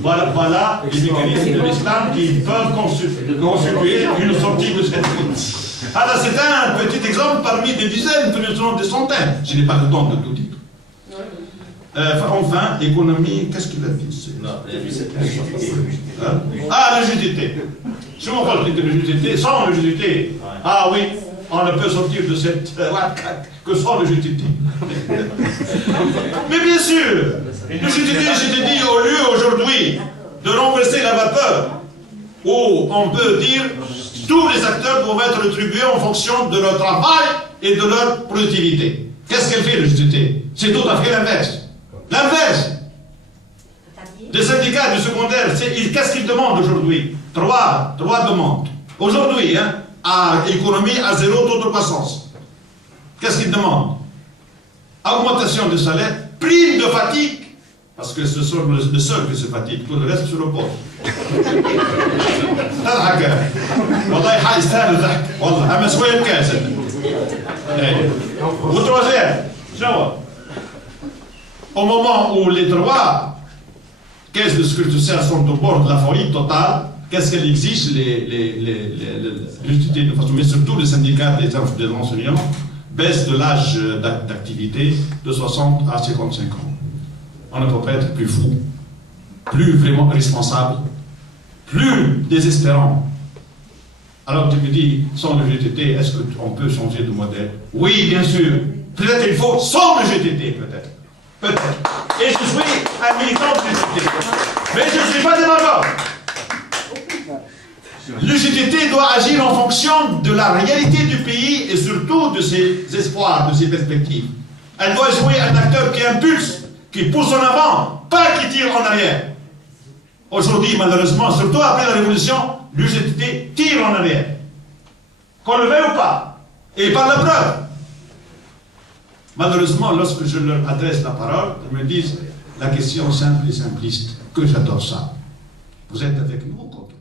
Voilà les mécanismes de l'islam qui peuvent constituer une sortie de cette crise. Alors c'est un petit exemple parmi des dizaines, des centaines. Je n'ai pas le temps de tout dire. Enfin, économie, qu'est-ce qu'il a dit? Ah, l'UGTT. Si on parle de l'UGTT, sans l'UGTT, ah oui, on ne peut sortir de cette que sans l'UGTT. Mais bien sûr, l'UGTT, je t'ai dit, au lieu aujourd'hui de renverser la vapeur, où on peut dire tous les acteurs doivent être rétribués en fonction de leur travail et de leur productivité. Qu'est-ce qu'elle fait, l'UGTT? C'est tout à fait l'inverse. L'inverse. Les syndicats du secondaire, qu'est-ce qu'ils demandent aujourd'hui? Trois demandes. Aujourd'hui, hein, à économie à zéro taux de croissance. Qu'est-ce qu'ils demandent? Augmentation du salaire, prime de fatigue, parce que ce sont le seul qui se fatigue, tout le reste se repose. Au troisième, au moment où les trois caisses de sécurité sociale sont au bord de la faillite totale, qu'est-ce qu'elles exigent, l'utilité de façon, mais surtout les syndicats des enseignants, baisse de l'âge d'activité de 60 à 55 ans. On ne peut pas être plus fou, plus vraiment responsable, plus désespérant. Alors tu me dis, sans le GTT, est-ce qu'on peut changer de modèle? Oui, bien sûr. Peut-être il faut sans le GTT, peut-être. Peut-être. Et je suis un militant du GTT. Mais je ne suis pas démagogue. Le GTT doit agir en fonction de la réalité du pays et surtout de ses espoirs, de ses perspectives. Elle doit jouer un acteur qui impulse, qui pousse en avant, pas qui tire en arrière. Aujourd'hui, malheureusement, surtout après la Révolution, l'UGTT tire en arrière. Qu'on le veuille ou pas. Et par la preuve. Malheureusement, lorsque je leur adresse la parole, ils me disent la question simple et simpliste, que j'adore ça. Vous êtes avec nous ou contre